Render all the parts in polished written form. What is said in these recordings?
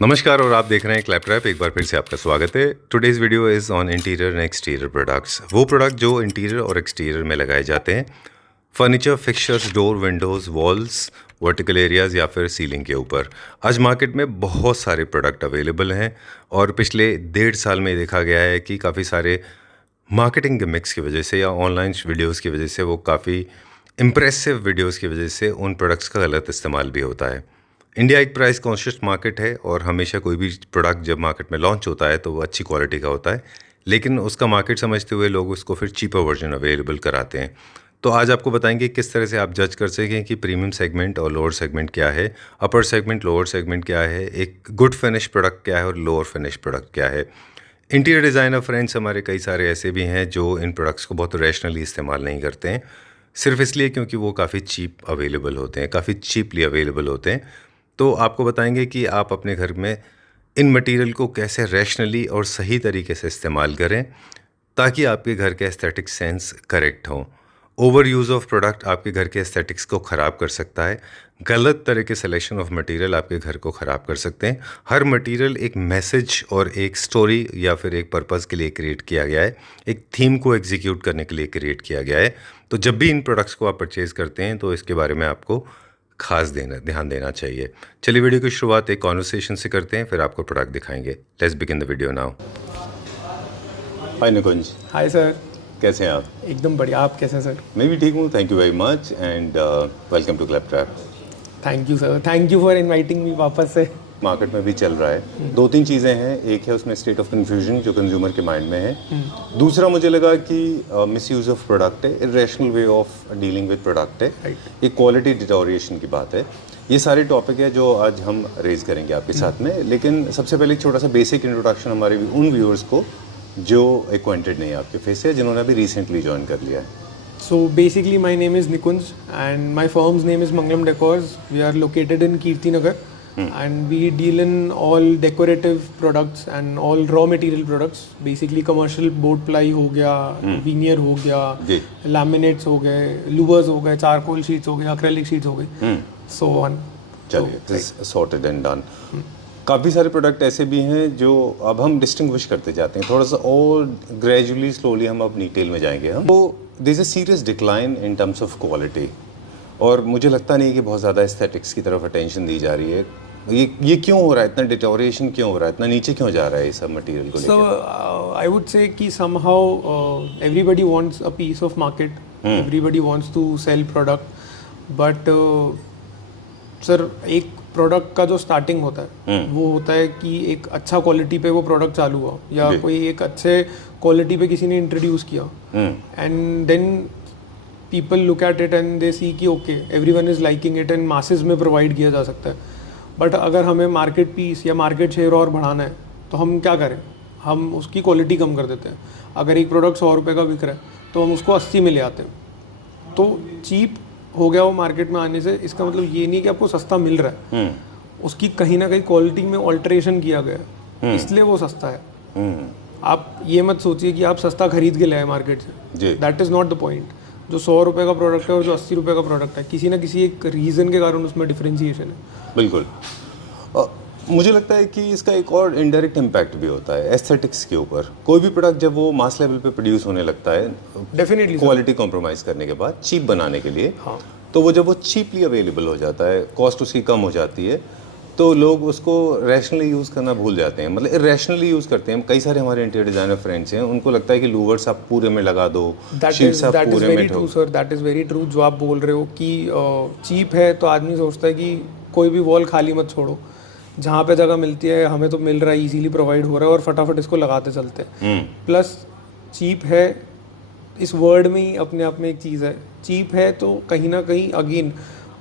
नमस्कार और आप देख रहे हैं क्लैपट्रैप। एक बार फिर से आपका स्वागत है। Today's video is on interior and exterior products. वो प्रोडक्ट जो इंटीरियर और एक्सटीरियर में लगाए जाते हैं, furniture, fixtures, door, Windows, walls, vertical areas या फिर सीलिंग के ऊपर। आज मार्केट में बहुत सारे प्रोडक्ट अवेलेबल हैं और पिछले 1.5 साल में देखा गया है कि काफ़ी सारे मार्केटिंग गिमिक्स की वजह से या ऑनलाइन वीडियोस की वजह से, वो काफ़ी इम्प्रेसिव वीडियोस की वजह से उन प्रोडक्ट्स का गलत इस्तेमाल भी होता है। इंडिया एक प्राइस कॉन्शियस मार्केट है और हमेशा कोई भी प्रोडक्ट जब मार्केट में लॉन्च होता है तो वो अच्छी क्वालिटी का होता है, लेकिन उसका मार्केट समझते हुए लोग उसको फिर चीपर वर्जन अवेलेबल कराते हैं। तो आज आपको बताएंगे किस तरह से आप जज कर सकें कि प्रीमियम सेगमेंट और लोअर सेगमेंट क्या है, अपर सेगमेंट लोअर सेगमेंट क्या है, एक गुड फिनिश प्रोडक्ट क्या है और लोअर फिनिश प्रोडक्ट क्या है। इंटीरियर डिज़ाइनर फ्रेंड्स हमारे कई सारे ऐसे भी हैं जो इन प्रोडक्ट्स को बहुत रैशनली इस्तेमाल नहीं करते हैं, सिर्फ इसलिए क्योंकि वो काफ़ी चीप अवेलेबल होते हैं, काफ़ी चीपली अवेलेबल होते हैं। तो आपको बताएंगे कि आप अपने घर में इन मटेरियल को कैसे रैशनली और सही तरीके से इस्तेमाल करें ताकि आपके घर के एस्थेटिक सेंस करेक्ट हों। ओवर यूज़ ऑफ प्रोडक्ट आपके घर के एस्थेटिक्स को ख़राब कर सकता है। गलत तरह के सिलेक्शन ऑफ मटेरियल आपके घर को ख़राब कर सकते हैं। हर मटेरियल एक मैसेज और एक स्टोरी या फिर एक पर्पज़ के लिए क्रिएट किया गया है, एक थीम को एग्जीक्यूट करने के लिए क्रिएट किया गया है। तो जब भी इन प्रोडक्ट्स को आप परचेज़ करते हैं तो इसके बारे में आपको खास ध्यान देना चाहिए। चलिए वीडियो की शुरुआत एक कॉन्वर्सेशन से करते हैं, फिर आपको प्रोडक्ट दिखाएंगे। Let's begin the video now. Hi Nikunj, hi sir. कैसे हैं आप? एकदम बढ़िया, आप कैसे हैं सर? मैं भी ठीक हूँ, thank you very much and welcome to Claptrap. Thank you sir, thank you for inviting me वापस से। मार्केट में भी चल रहा है, 2-3 चीज़ें हैं। एक है उसमें स्टेट ऑफ कन्फ्यूजन जो कंज्यूमर के माइंड में है। दूसरा मुझे लगा कि मिसयूज ऑफ प्रोडक्ट है, irrational way of dealing with product है, एक क्वालिटी डिटोरिएशन की बात है। ये सारे टॉपिक है जो आज हम रेज करेंगे आपके साथ में। लेकिन सबसे पहले एक छोटा सा बेसिक इंट्रोडक्शन हमारे उन व्यूअर्स को जो एक्वेंटेड नहीं है आपके फेस से, जिन्होंने अभी रिसेंटली ज्वाइन कर लिया है। So basically my name is Nikunj and my firm's name is Mangalam Decors. We are located in Kirti Nagar and we deal in all decorative products and all raw material products. Basically commercial board ply हो गया, veneer हो गया, laminates हो गए, louvers हो गए, charcoal sheets हो गए, acrylic sheets हो गए, so on. चलिए, सॉर्टेड एंड डन। काफ़ी सारे प्रोडक्ट ऐसे भी हैं जो अब हम डिस्टिंग्विश करते जाते हैं, थोड़ा सा और ग्रेजुअली स्लोली हम अब डिटेल में जाएंगे। हम तो there is a serious decline in terms of quality, और मुझे लगता नहीं कि बहुत ज़्यादा एस्थेटिक्स की तरफ अटेंशन दी जा रही है। ये क्यों हो रहा है? इतना डिटोरिएशन क्यों हो रहा है? इतना नीचे क्यों जा रहा है ये सब मटेरियल को लेकर? So I would say कि somehow everybody wants a piece of market, everybody wants to sell product, but sir एक प्रोडक्ट का जो स्टार्टिंग होता है वो होता है कि एक अच्छा क्वालिटी पे वो प्रोडक्ट चालू हुआ या कोई एक अच्छे क्वालिटी पे किसी ने इंट्रोड्यूस किया, and then people look at it and they see कि okay everyone is liking it and masses में प्रोवाइड किया जा सकता है। बट अगर हमें मार्केट पीस या मार्केट शेयर और बढ़ाना है तो हम क्या करें? हम उसकी क्वालिटी कम कर देते हैं। अगर एक प्रोडक्ट 100 रुपये का बिक रहा है तो हम उसको 80 में ले आते हैं। तो चीप हो गया वो मार्केट में आने से, इसका मतलब ये नहीं कि आपको सस्ता मिल रहा है, उसकी कहीं ना कहीं क्वालिटी में ऑल्टरेशन किया गया है, इसलिए वो सस्ता है। आप ये मत सोचिए कि आप सस्ता खरीद के लाए मार्केट से, that is not the point. जो 100 रुपये का प्रोडक्ट है और जो 80 रुपये का प्रोडक्ट है, किसी ना किसी एक रीज़न के कारण उसमें डिफ्रेंशिएशन है। बिल्कुल। मुझे लगता है कि इसका एक और इनडायरेक्ट इम्पैक्ट भी होता है एस्थेटिक्स के ऊपर। कोई भी प्रोडक्ट जब वो मास लेवल पे प्रोड्यूस होने लगता है, डेफिनेटली क्वालिटी कॉम्प्रोमाइज़ करने के बाद चीप बनाने के लिए, तो वो जब वो चीपली अवेलेबल हो जाता है, कॉस्ट उसकी कम हो जाती है, तो लोग उसको रैशनली यूज़ करना भूल जाते हैं, मतलब इरेशनली यूज़ करते हैं। कई सारे हमारे इंटीरियर डिज़ाइनर फ्रेंड्स हैं, उनको लगता है कि लूवर्स आप पूरे में लगा दो, शीट्स आप पूरे में ठोक। Sir that is very true जो आप बोल रहे हो कि चीप है तो आदमी सोचता है कि कोई भी वॉल खाली मत छोड़ो, जहाँ पे जगह मिलती है हमें तो मिल रहा है, इजीली प्रोवाइड हो रहा है और फटाफट इसको लगाते चलते हैं। प्लस चीप है इस वर्ड में ही अपने आप में एक चीज़ है, चीप है तो कहीं ना कहीं again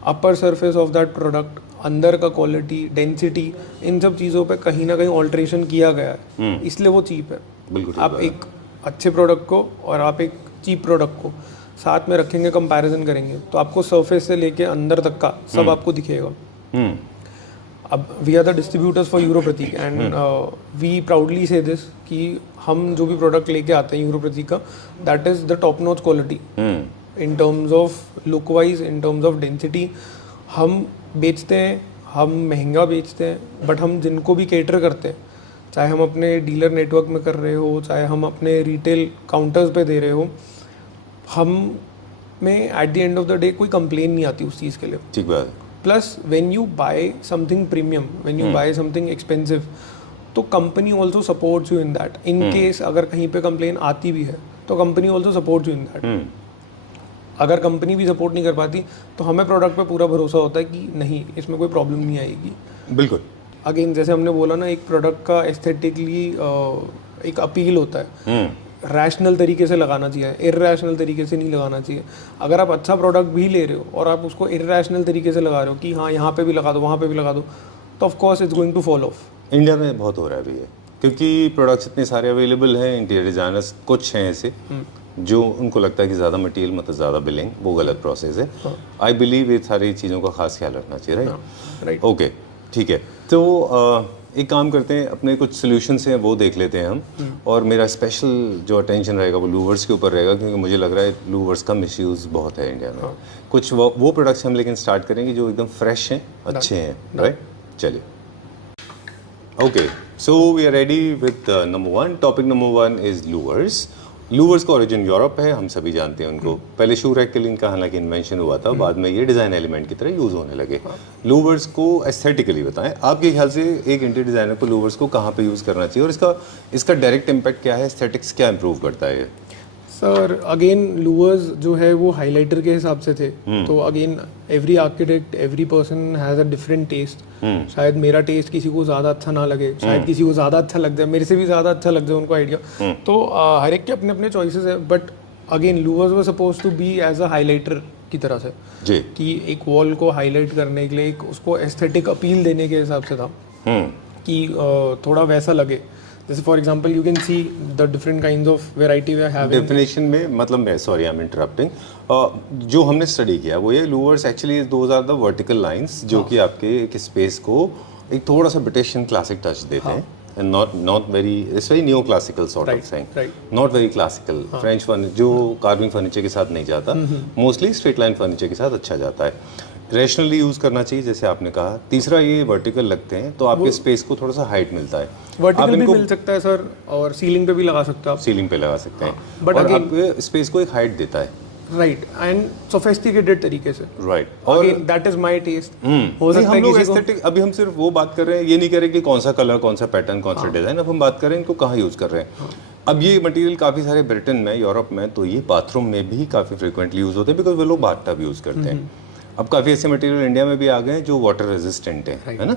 upper surface of that product, अंदर का क्वालिटी, डेंसिटी, इन सब चीज़ों पे कहीं ना कहीं ऑल्ट्रेशन किया गया है, इसलिए वो चीप है। बिल्कुल। आप एक अच्छे प्रोडक्ट को और आप एक चीप प्रोडक्ट को साथ में रखेंगे, कंपैरिजन करेंगे तो आपको सरफेस से लेके अंदर तक का सब आपको दिखेगा। अब we are the distributors for Euro Pratik and we proudly say this कि हम जो भी प्रोडक्ट लेके आते हैं यूरो प्रतीक का, that is the top notch quality in terms of look wise, in terms of density. हम बेचते हैं हम महंगा बेचते हैं, बट हम जिनको भी केटर करते हैं, चाहे हम अपने डीलर नेटवर्क में कर रहे हो, चाहे हम अपने रिटेल काउंटर्स पे दे रहे हो, हम में at the end of the day कोई कंप्लेन नहीं आती उस चीज़ के लिए। ठीक बात है। Plus when you buy something premium, when you buy something expensive, तो company also supports you in that. In case अगर कहीं पे कंप्लेन आती भी है तो company also supports you in that. अगर कंपनी भी सपोर्ट नहीं कर पाती तो हमें प्रोडक्ट पे पूरा भरोसा होता है कि नहीं, इसमें कोई प्रॉब्लम नहीं आएगी। बिल्कुल। अगेन जैसे हमने बोला ना, एक प्रोडक्ट का एस्थेटिकली एक अपील होता है, रैशनल तरीके से लगाना चाहिए, इर्रैशनल तरीके से नहीं लगाना चाहिए। अगर आप अच्छा प्रोडक्ट भी ले रहे हो और आप उसको इर्रैशनल तरीके से लगा रहे हो कि हाँ यहाँ पे भी लगा दो, वहाँ पे भी लगा दो, तो of course it's going to fall off. India में बहुत हो रहा है अभी ये, क्योंकि प्रोडक्ट्स इतने सारे अवेलेबल हैं। इंटीरियर डिजाइनर्स कुछ हैं ऐसे जो उनको लगता है कि ज़्यादा मटेरियल मतलब ज़्यादा बिलिंग, वो गलत प्रोसेस है। आई बिलीव ये सारी चीज़ों का खास ख्याल रखना चाहिए, राइट? ओके, ठीक है। तो एक काम करते हैं, अपने कुछ सोल्यूशंस हैं वो देख लेते हैं हम, और मेरा स्पेशल जो अटेंशन रहेगा वो लूवर्स के ऊपर रहेगा, क्योंकि मुझे लग रहा है लूवर्स का मिसयूज़ बहुत है इंडिया में। कुछ वो प्रोडक्ट्स हम लेकिन स्टार्ट करेंगे जो एकदम फ्रेश हैं, अच्छे हैं, राइट? चलिए। Okay, so we are ready with number 1। Topic number 1 is louvers. Louvers का ओरिजिन यूरोप है, हम सभी जानते हैं उनको। पहले शू रैक के लिए इनका हालांकि इन्वेंशन हुआ था, बाद में ये डिज़ाइन एलिमेंट की तरह यूज़ होने लगे। लूवर्स को एस्थेटिकली बताएं, आपके ख्याल से एक इंटीरियर डिज़ाइनर को लूवर्स को कहाँ पे यूज़ करना चाहिए, और इसका डायरेक्ट इम्पैक्ट क्या है, एस्थेटिक्स क्या इंप्रूव करता है? सर अगेन लूवर्स जो है वो हाइलाइटर के हिसाब से थे, तो again every architect, every person has a different taste. शायद मेरा टेस्ट किसी को ज़्यादा अच्छा ना लगे, शायद किसी को ज़्यादा अच्छा लग जाए, मेरे से भी ज़्यादा अच्छा लग जाए उनको आइडिया। तो हर एक के अपने अपने चॉइसेस है, but again louvers were suppose to be as a highlighter की तरह से जी, कि एक वॉल को हाईलाइट करने के लिए, एक उसको एस्थेटिक अपील देने के हिसाब से था कि थोड़ा वैसा लगे। जैसे for example you can see the different kinds of variety we are having. Definition में मतलब मैं सॉरी आई एम इंटरप्टिंग, जो हमने स्टडी किया वो ये louvers actually those are the vertical lines जो कि आपके एक स्पेस को एक थोड़ा सा ब्रिटिश एंड क्लासिक टच देते हैं, and not very, it's very neoclassical sort of thing, not very classical. French furniture जो carving furniture के साथ नहीं जाता, mostly straight line furniture के साथ अच्छा जाता है। रैशनली यूज करना चाहिए जैसे आपने कहा। तीसरा, ये वर्टिकल लगते हैं तो आपके स्पेस को थोड़ा सा हाइट मिलता है। वर्टिकल भी मिल सकता है सर, और सीलिंग पे भी लगा सकते हो आप। सीलिंग पे लगा सकते हैं, But और again- आपके स्पेस को एक हाइट देता है, राइट, एंड सोफिस्टिकेटेड तरीके से, राइट। और दैट इज माय टेस्ट। हो सकता हम है लोग किसी को एस्थेटिक, अभी हम सिर्फ वो बात कर रहे हैं, ये नहीं कह रहे कि कौन सा कलर, कौन सा पैटर्न, कौन सा डिजाइन। अब हम बात कर रहे हैं इनको कहाँ यूज कर रहे हैं। अब ये मटेरियल काफ़ी सारे ब्रिटेन में, यूरोप में, तो ये बाथरूम में भी काफ़ी फ्रिक्वेंटली यूज होते हैं, बिकॉज वो लोग बाथटब यूज करते हैं। अब काफ़ी ऐसे मटेरियल इंडिया में भी आ गए हैं जो वाटर रेजिस्टेंट है ना?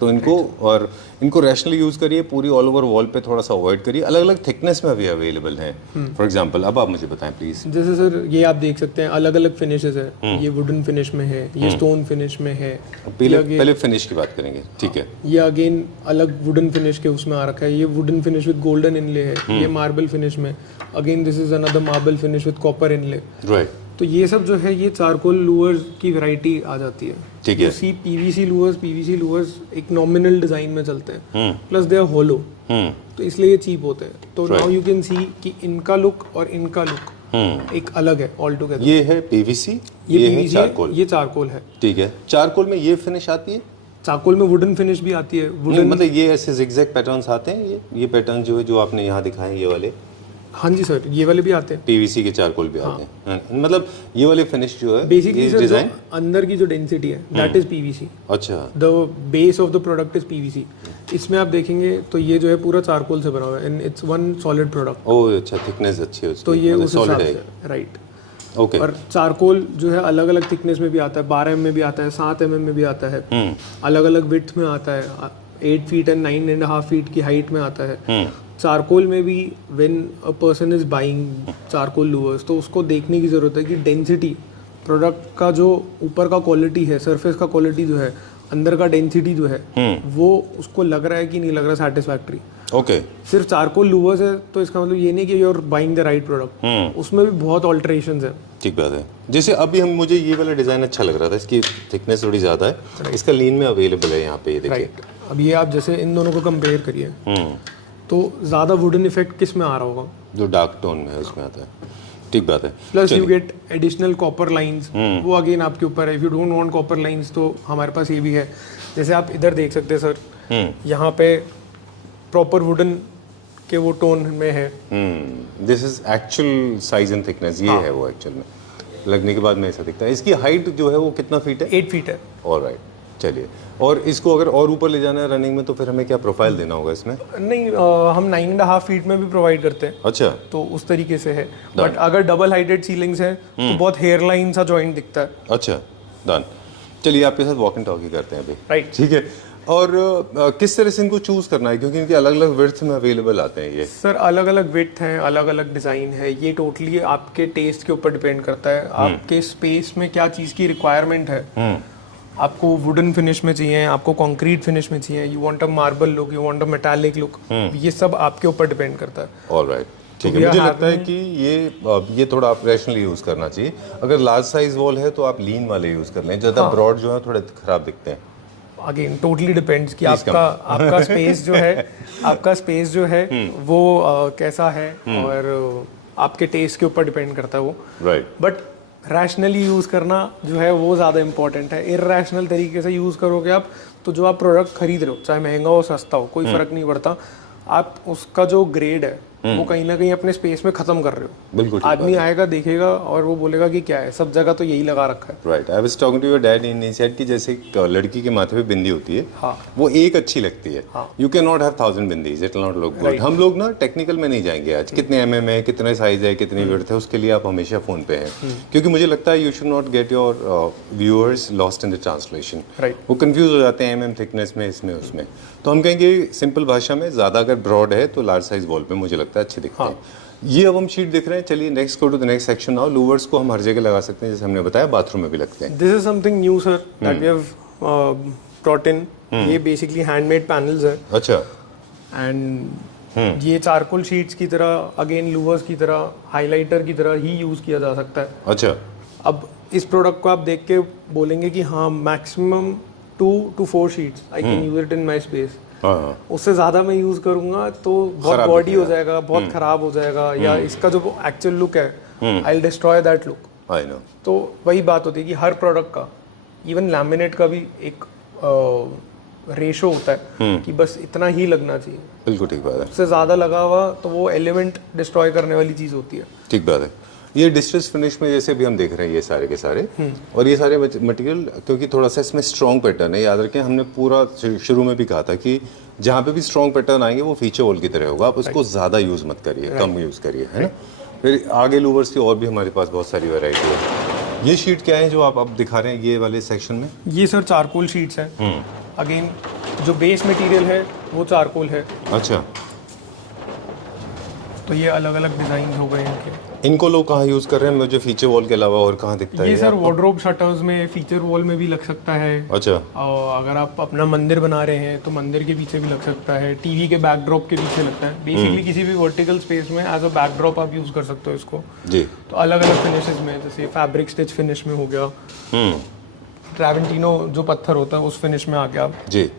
तो इनको रैशनली यूज़ करिए, पूरी ऑल ओवर वॉल पे थोड़ा सा अवॉइड करिए। अलग अलग थिकनेस में भी अवेलेबल है। फॉर एग्जांपल अब आप मुझे बताएं प्लीज। जैसे सर ये आप देख सकते हैं अलग अलग फिनिशेस है, ये वुडन फिनिश में है, ये स्टोन फिनिश में है। पहले फिनिश की बात करेंगे, ठीक है? ये अगेन अलग वुडन फिनिश के उसमें आ रखा है, ये वुडन फिनिश विद गोल्डन इनले है, ये मार्बल फिनिश में, again this is another marble finish with copper inlay. Right. तो ये सब जो है ये चारकोल लूवर्स की वैरायटी आ जाती है। ठीक है। पीवीसी लूवर्स एक नॉमिनल डिजाइन में चलते हैं, प्लस दे आर होलो, तो इसलिए ये चीप होते हैं। तो नाउ यू कैन सी कि इनका लुक और इनका लुक एक अलग है ऑल टुगेदर। ये है पीवीसी, ये है चारकोल। ये चारकोल है, ठीक है। चारकोल में ये फिनिश आती है, चारकोल में वुडन फिनिश भी आती है। वुडन मतलब ये ऐसे जिगजैग पैटर्न्स आते हैं, ये पैटर्न जो है जो आपने यहाँ दिखाए ये वाले। हाँ जी सर, ये वाले भी आते हैं, पीवीसी के चारकोल भी आते हैं। मतलब ये वाले फिनिश जो है बेसिकली सर डिजाइन अंदर की जो डेंसिटी है दैट इज पीवीसी। अच्छा। The base of the product is PVC. इसमें आप देखेंगे तो ये जो है पूरा चारकोल से बना हुआ है, and it's one solid product. Oh अच्छा, थिकनेस अच्छी है उसकी, तो ये मतलब उस हिसाब solid है। से, राइट। ओके। और चारकोल जो है अलग अलग थिकनेस में भी आता है, 12 mm में भी आता है, 7 mm में भी आता है, अलग अलग विड्थ में आता है, 8 फीट एंड 9.5 फीट की हाइट में आता है। चारकोल में भी when a person is buying charcoal louvres, तो उसको देखने की ज़रूरत है कि डेंसिटी प्रोडक्ट का जो ऊपर का क्वालिटी है, सरफेस का क्वालिटी जो है, अंदर का डेंसिटी जो है, वो उसको लग रहा है कि नहीं लग रहा सैटिस्फैक्ट्री। ओके। सिर्फ चारकोल लूवर्स है तो इसका मतलब ये नहीं कि you are buying the right product, उसमें भी बहुत ऑल्टरेशंस है। ठीक बात है। जैसे अभी मुझे ये वाला डिजाइन अच्छा लग रहा था, इसकी थिकनेस थोड़ी ज़्यादा है, इसका लीन में अवेलेबल है यहाँ पे, ये देखिए। राइट। अब ये आप जैसे इन दोनों को कंपेयर करिए तो ज़्यादा वुडन इफेक्ट किस में आ रहा होगा? जो डार्क टोन में है उसमें आता है। ठीक बात है। प्लस यू चलिए। गेट एडिशनल कॉपर लाइंस, वो अगेन आपके ऊपर है। If you don't want copper lines तो हमारे पास ये भी है। जैसे आप इधर देख सकते हैं सर, यहाँ पे प्रॉपर वुडन के वो टोन में है। This is actual size and thickness, ये है वो एक्चुअल में लगने के बाद में ऐसा दिखता है। इसकी हाइट जो है वो कितना फीट है? 8 फीट है। ऑलराइट, चलिए। और इसको अगर और ऊपर ले जाना है रनिंग में तो फिर हमें क्या प्रोफाइल देना होगा इसमें? नहीं, हम 9.5 फीट में भी प्रोवाइड करते हैं, अच्छा, तो उस तरीके से है। बट अगर डबल हाइटेड सीलिंग्स है तो बहुत हेयर लाइन सा जॉइंट दिखता है। अच्छा, डन। चलिए आपके साथ वॉक एंड टॉक ही करते हैं अभी, राइट। ठीक है। और किस तरह से इनको चूज करना है, क्योंकि इनके अलग अलग विड्थ में अवेलेबल आते हैं ये? सर अलग अलग विड्थ हैं, अलग अलग डिज़ाइन है। ये टोटली आपके टेस्ट के ऊपर डिपेंड करता है, आपके स्पेस में क्या चीज़ की रिक्वायरमेंट है। आपको वुडन फिनिश में चाहिए, आपको कंक्रीट फिनिश में चाहिए, you want a marble look, you want a metallic look, ये सब आपके ऊपर डिपेंड करता है। ऑलराइट, ठीक है। मुझे लगता है कि ये थोड़ा आप रैशनली यूज करना चाहिए। अगर लार्ज साइज वॉल है तो आप लीन वाले यूज कर लें, ज़्यादा ब्रॉड जो है थोड़े खराब दिखते हैं। अगेन टोटली डिपेंड्स कि आपका स्पेस जो है, आपका स्पेस जो है वो कैसा है, और आपके टेस्ट के ऊपर डिपेंड करता है वो। राइट। बट रैशनली यूज़ करना जो है वो ज़्यादा इंपॉर्टेंट है। इर्रैशनल तरीके से यूज़ करोगे आप तो जो आप प्रोडक्ट खरीद रहे हो, चाहे महंगा हो सस्ता हो, कोई फ़र्क नहीं पड़ता, आप उसका जो ग्रेड है वो कहीं ना कहीं अपने स्पेस में ख़त्म कर रहे हो। बिल्कुल। आदमी आएगा देखेगा और वो बोलेगा कि क्या है, सब जगह तो यही लगा रखा है। Right. I was talking to your dad in he said कि जैसे एक लड़की के माथे पे बिंदी होती है, हाँ। वो एक अच्छी लगती है। You can not have 1000 bindis, it will not look good. हम लोग ना टेक्निकल में नहीं जाएंगे आज, कितने एमएम है, कितने साइज है, कितनी विड्थ है, उसके लिए आप हमेशा फोन पे हैं। क्योंकि मुझे लगता है you should not get your viewers lost in the translation. Right. वो कंफ्यूज हो जाते हैं एमएम थिकनेस में, इसमें उसमें। तो हम कहेंगे सिंपल भाषा में, ज़्यादा अगर ब्रॉड है तो लार्ज साइज वॉल पे मुझे लगता है अच्छे दिखते हैं। ये अब हम शीट देख रहे हैं। चलिए next go to the next section now. Louvers को हम हर जगह लगा सकते हैं, जैसे हमने बताया बाथरूम में भी लगते हैं। This is something new sir that we have brought in. ये बेसिकली हैंडमेड पैनल्स है, अच्छा। एंड ये चारकोल शीट्स की तरह, अगेन लूवर्स की तरह, हाइलाइटर की तरह ही यूज़ किया जा सकता है। अच्छा। अब इस प्रोडक्ट को आप देख के बोलेंगे कि हाँ maximum 2 to 4 sheets I can use it in my space. हाँ। उससे ज़्यादा मैं यूज़ करूँगा तो बहुत खराब बॉडी हो दिखेगा। जाएगा, बहुत ख़राब हो जाएगा, या इसका जो एक्चुअल लुक है I will destroy that look. I know. तो वही बात होती है कि हर प्रोडक्ट का, इवन लैमिनेट का भी एक रेशो होता है कि बस इतना ही लगना चाहिए। बिल्कुल ठीक बात है। उससे ज़्यादा लगा हुआ तो वो एलिमेंट डिस्ट्रॉय करने वाली चीज़ होती है। ठीक बात है। ये डिस्ट्रेस फिनिश में जैसे भी हम देख रहे हैं ये सारे के सारे, और ये सारे मटेरियल क्योंकि थोड़ा सा इसमें स्ट्रॉन्ग पैटर्न है, याद रखें हमने पूरा शुरू में भी कहा था कि जहाँ पे भी स्ट्रॉन्ग पैटर्न आएंगे वो फीचर वॉल की तरह होगा। आप उसको ज़्यादा यूज़ मत करिए, कम यूज़ करिए, है ना। फिर आगे लूवर्स की और भी हमारे पास बहुत सारी वैरायटी है। ये शीट क्या है जो आप अब दिखा रहे हैं ये वाले सेक्शन में? ये सर चारकोल शीट्स हैं। अगेन जो बेस मटेरियल है वो चारकोल है। अच्छा। तो ये अलग अलग डिज़ाइन हो गए इनके। इनको लोग कहाँ यूज़ कर रहे हैं, मुझे फीचर वॉल के अलावा और कहाँ दिखता है ये सर आपको? वार्डरोब शटर्स में, फीचर वॉल में भी लग सकता है। अच्छा। और अगर आप अपना मंदिर बना रहे हैं तो मंदिर के पीछे भी लग सकता है, टीवी के बैकड्रॉप के पीछे लगता है। बेसिकली किसी भी वर्टिकल स्पेस में एज अ बैकड्रॉप आप यूज़ कर सकते हो इसको। जी। तो अलग अलग फिनिशेस में, जैसे फैब्रिक स्टिच फिनिश में हो गया, ट्रैवेंटिनो जो पत्थर होता है उस फिनिश में आ गया। जी।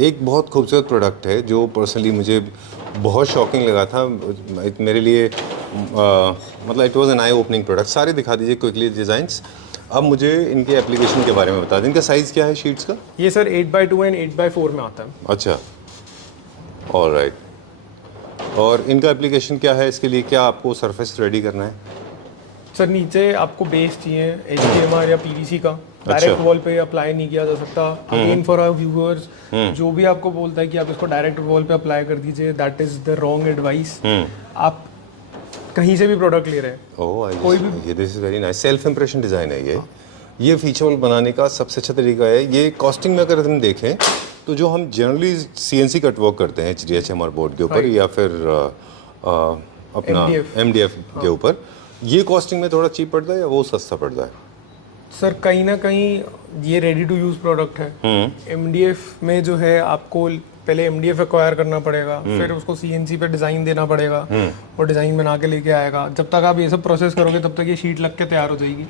एक बहुत खूबसूरत प्रोडक्ट है जो पर्सनली मुझे बहुत शॉकिंग लगा था मेरे लिए, मतलब it was an I opening product. सारे दिखा दीजिए क्विकली डिज़ाइंस। अब मुझे इनके एप्लीकेशन के बारे में बता दें। इनका साइज़ क्या है शीट्स का? ये सर 8x2 एंड 8x4 में आता है। अच्छा, ऑलराइट। और इनका एप्लीकेशन क्या है, इसके लिए क्या आपको सरफेस रेडी करना है? सर नीचे आपको बेस चाहिए HDMR या PVC का, डायरेक्ट वॉल पे अप्लाई नहीं किया जा सकता। अगेन फॉर आवर व्यूअर्स, जो भी आपको बोलता है कि आप इसको डायरेक्ट वॉल पे अप्लाई कर दीजिए, that is the wrong advice. आप कहीं से भी प्रोडक्ट ले रहे हैं, कोई भी, ये this is very nice. Self impression design है ये फीचर वॉल बनाने का सबसे अच्छा तरीका है। ये कॉस्टिंग में अगर हम देखें तो जो हम जनरली CNC कट वर्क करते हैं HDHMR बोर्ड के ऊपर या फिर अपना MDF के ऊपर, ये कॉस्टिंग में थोड़ा चीप पड़ता है या वो सस्ता पड़ता है? सर कहीं ना कहीं ये रेडी टू यूज़ प्रोडक्ट है। MDF में जो है आपको पहले MDF एक्वायर करना पड़ेगा, फिर उसको CNC पे डिज़ाइन देना पड़ेगा, और डिज़ाइन बना के लेके आएगा। जब तक आप ये सब प्रोसेस करोगे तब तक ये शीट लग के तैयार हो जाएगी।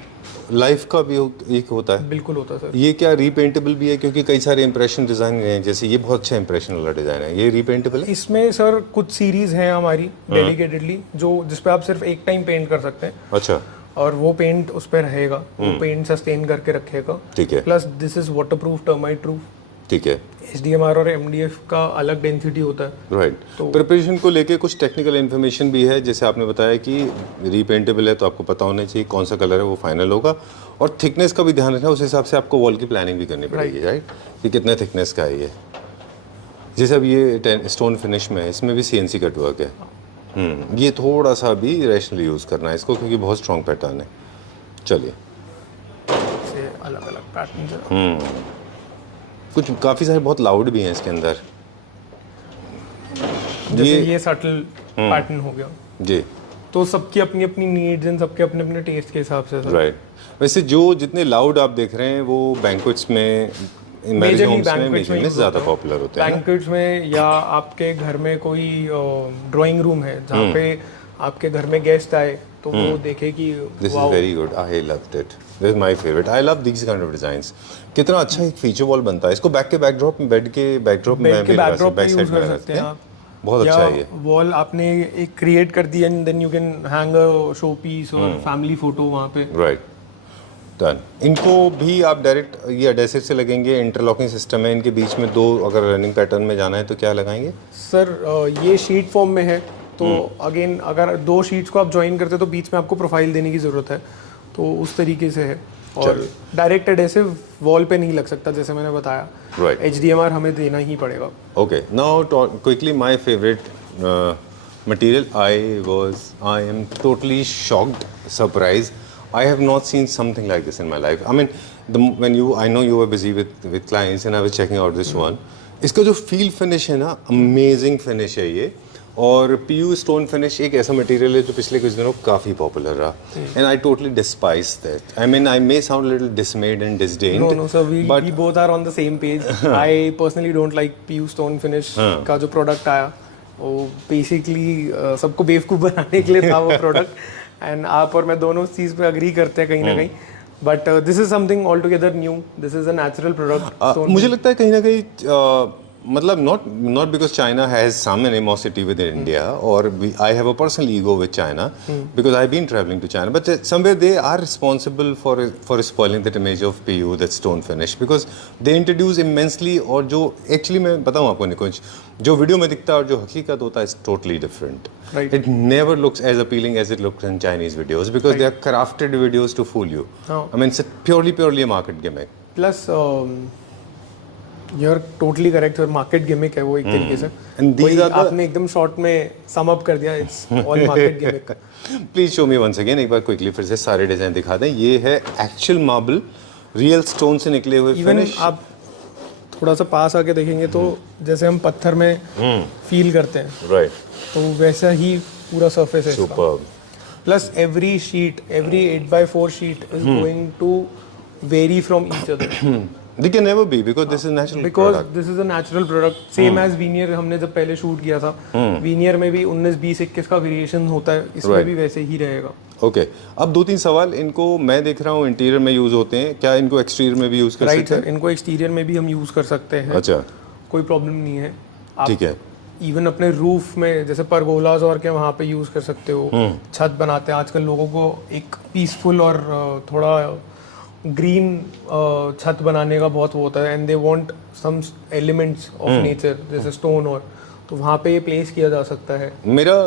लाइफ का भी एक होता है। बिल्कुल होता है सर। ये क्या रीपेंटेबल भी है? क्योंकि कई सारे इंप्रेशन डिज़ाइन हैं, जैसे ये बहुत अच्छा इंप्रेशन वाला डिज़ाइन है, ये रीपेंटेबल है? इसमें सर कुछ सीरीज हैं हमारी डेडिकेटेडली जो जिसपे आप सिर्फ एक टाइम पेंट कर सकते हैं, अच्छा, और वो पेंट उस पर रहेगा, वो पेंट सस्टेन करके रखेगा। ठीक है, plus this is water proof, termite proof. ठीक है, HDMR और MDF का अलग डेंसिटी होता है। राइट। प्रिपरेशन को लेके कुछ टेक्निकल इन्फॉर्मेशन भी है, जैसे आपने बताया कि रीपेंटेबल है तो आपको पता होना चाहिए कौन सा कलर है वो फाइनल होगा, और थिकनेस का भी ध्यान रखना, उस हिसाब से आपको वॉल की प्लानिंग भी करनी पड़ेगी, राइट, कि कितने थिकनेस का है ये। जैसे अब ये स्टोन फिनिश में है, इसमें भी CNC कट वर्क है। ये थोड़ा सा भी रैशनली यूज़ करना है इसको, क्योंकि बहुत स्ट्रॉन्ग पैटर्न है। चलिए, से अलग अलग पैटर्न कुछ काफ़ी सारे बहुत लाउड भी हैं इसके अंदर। जैसे ये सटल पैटर्न हो गया। जी, तो सबकी अपनी अपनी नीड्स एंड सबके अपने अपने टेस्ट के हिसाब से सर। राइट। वैसे जो जितने लाउड आप देख रहे हैं वो बैंक्वेट्स में, मैरिज होम्स में, मेजर में ज़्यादा पॉपुलर होते हैं। बैंक्वेट्स में, या आपके घर में कोई ड्राइंग रूम है जहाँ पे आपके घर में गेस्ट आए तो वो देखे कि this is very good, I loved it, this is my favourite, I love this kind of designs. कितना अच्छा एक फीचर वॉल बनता है। इसको बैक के बैकड्रॉप, बेड के बैकड्रॉप में भी लगा सकते हैं, बैक साइड में लगा सकते हैं। बहुत अच्छा है ये वॉल आपने एक क्रिएट कर दी and then you can hang a show piece और फैमिली फोटो वहाँ पे। Right, done. इनको भी आप डायरेक्ट ये एडेसिव से लगेंगे, इंटरलॉकिंग सिस्टम है, इनके बीच में दो अगर रनिंग पैटर्न में जाना है तो क्या लगाएंगे? सर ये शीट फॉर्म में है तो अगेन अगर दो शीट्स को आप ज्वाइन करते हो तो बीच में आपको प्रोफाइल देने की ज़रूरत है, तो उस तरीके से है। और डायरेक्ट एडेसिव वॉल पे नहीं लग सकता जैसे मैंने बताया, Right. HDMR हमें देना ही पड़ेगा। Okay, now quickly my favorite material. I am totally shocked, surprised. I have not seen something like this in my life. I mean, I know you were busy with clients and I was checking out this one. इसका जो feel finish है ना, amazing finish है ये। और PU stone finish एक ऐसा material है जो पिछले कुछ दिनों काफ़ी पॉपुलर रहा, and I totally despise that. I mean I may sound little dismayed and disdained. No, sir, we both are on the same page. I personally don't like PU stone finish का जो product आया, वो basically सबको बेवकूफ़ बनाने के लिए था वो प्रोडक्ट, एंड आप और मैं दोनों इस चीज़ पे अग्री करते हैं कहीं ना कहीं। But this is something all together new, this is a natural product. मुझे लगता है कहीं ना कहीं मतलब not because China has some animosity with India, or I have a personal ego with China because I've been traveling to China, but somewhere they are responsible for spoiling that image of PU, that stone finish, because they introduce immensely, और जो actually मैं बताऊँ आपको निकुंज, जो video में दिखता है और जो हकीकत होता है is totally different. Right. It never looks as appealing as it looks in Chinese videos because they are crafted videos to fool you. I mean it's purely a market gimmick. Plus you are totally correct sir, market gimmick है वो एक तरीके से। And these are the- आपने एकदम short में सम up कर दिया, it's all market gimmick. Please show me once again, एक बार क्विकली फिर से सारे डिजाइन दिखा दें। ये है एक्चुअल मार्बल, रियल स्टोन से निकले हुए इवन फिनिश। आप थोड़ा सा पास आके देखेंगे तो जैसे हम पत्थर में फील करते हैं, राइट, तो वैसा ही पूरा सरफेस है इसका। Superb. Plus every sheet, every 8x4 sheet is going to vary from each other, They can never be because this is natural because product. This is a natural product. Same as veneer हमने जब पहले shoot किया था, veneer में भी 19, 20, 21 का variation होता है, इसमें Right. भी वैसे ही रहेगा। ओके, अब 2-3 सवाल। इनको मैं देख रहा हूँ इंटीरियर में यूज होते हैं, क्या इनको एक्सटीरियर में भी यूज कर राइट सकते सर, इनको एक्सटीरियर में भी हम यूज कर सकते हैं, अच्छा, कोई प्रॉब्लम नहीं है। आप ठीक है। इवन अपने रूफ में जैसे परगोलाज और क्या वहाँ पे यूज कर सकते हो। छत बनाते हैं आजकल, लोगों को एक पीसफुल और थोड़ा ग्रीन छत बनाने का बहुत वो होता है, and they want some elements of nature जैसे स्टोन, और तो वहाँ पे ये प्लेस किया जा सकता है।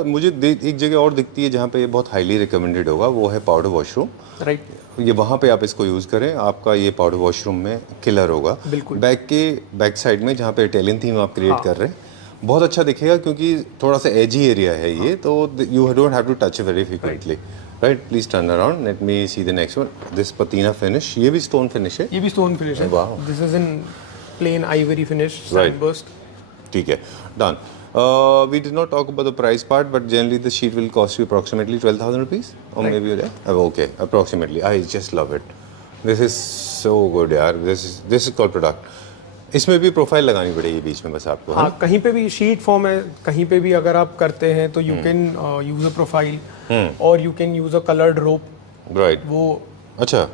मुझे एक जगह और दिखती है जहाँ पे ये बहुत हाईली रिकमेंडेड होगा, वो है पाउडर वॉशरूम। राइट, ये वहाँ पे आप इसको यूज़ करें, आपका ये पाउडर वॉशरूम में किलर होगा। बिल्कुल। बैक साइड में जहाँ पे इटालियन थीम आप क्रिएट कर रहे हैं, बहुत अच्छा दिखेगा क्योंकि थोड़ा सा एजी एरिया है ये, तो you don't have to touch very frequently. Right, please turn around, let me see the next one. This patina finish, ये भी स्टोन फिनिश है? ये भी स्टोन फिनिश है। Wow. This is in plain ivory finish, Right. Sandburst. ठीक है, done. We did not talk about the price part, but generally the sheet will cost you approximately 12,000 rupees, or maybe okay, approximately. I just love it. This is so good, yaar. This is called product. इसमें भी profile लगानी पड़ेगी बीच में बस आपको, हाँ, कहीं पे भी शीट फॉर्म है, कहीं पे भी अगर आप करते हैं तो you can use a profile और you can use a coloured rope. Right. वो अच्छा।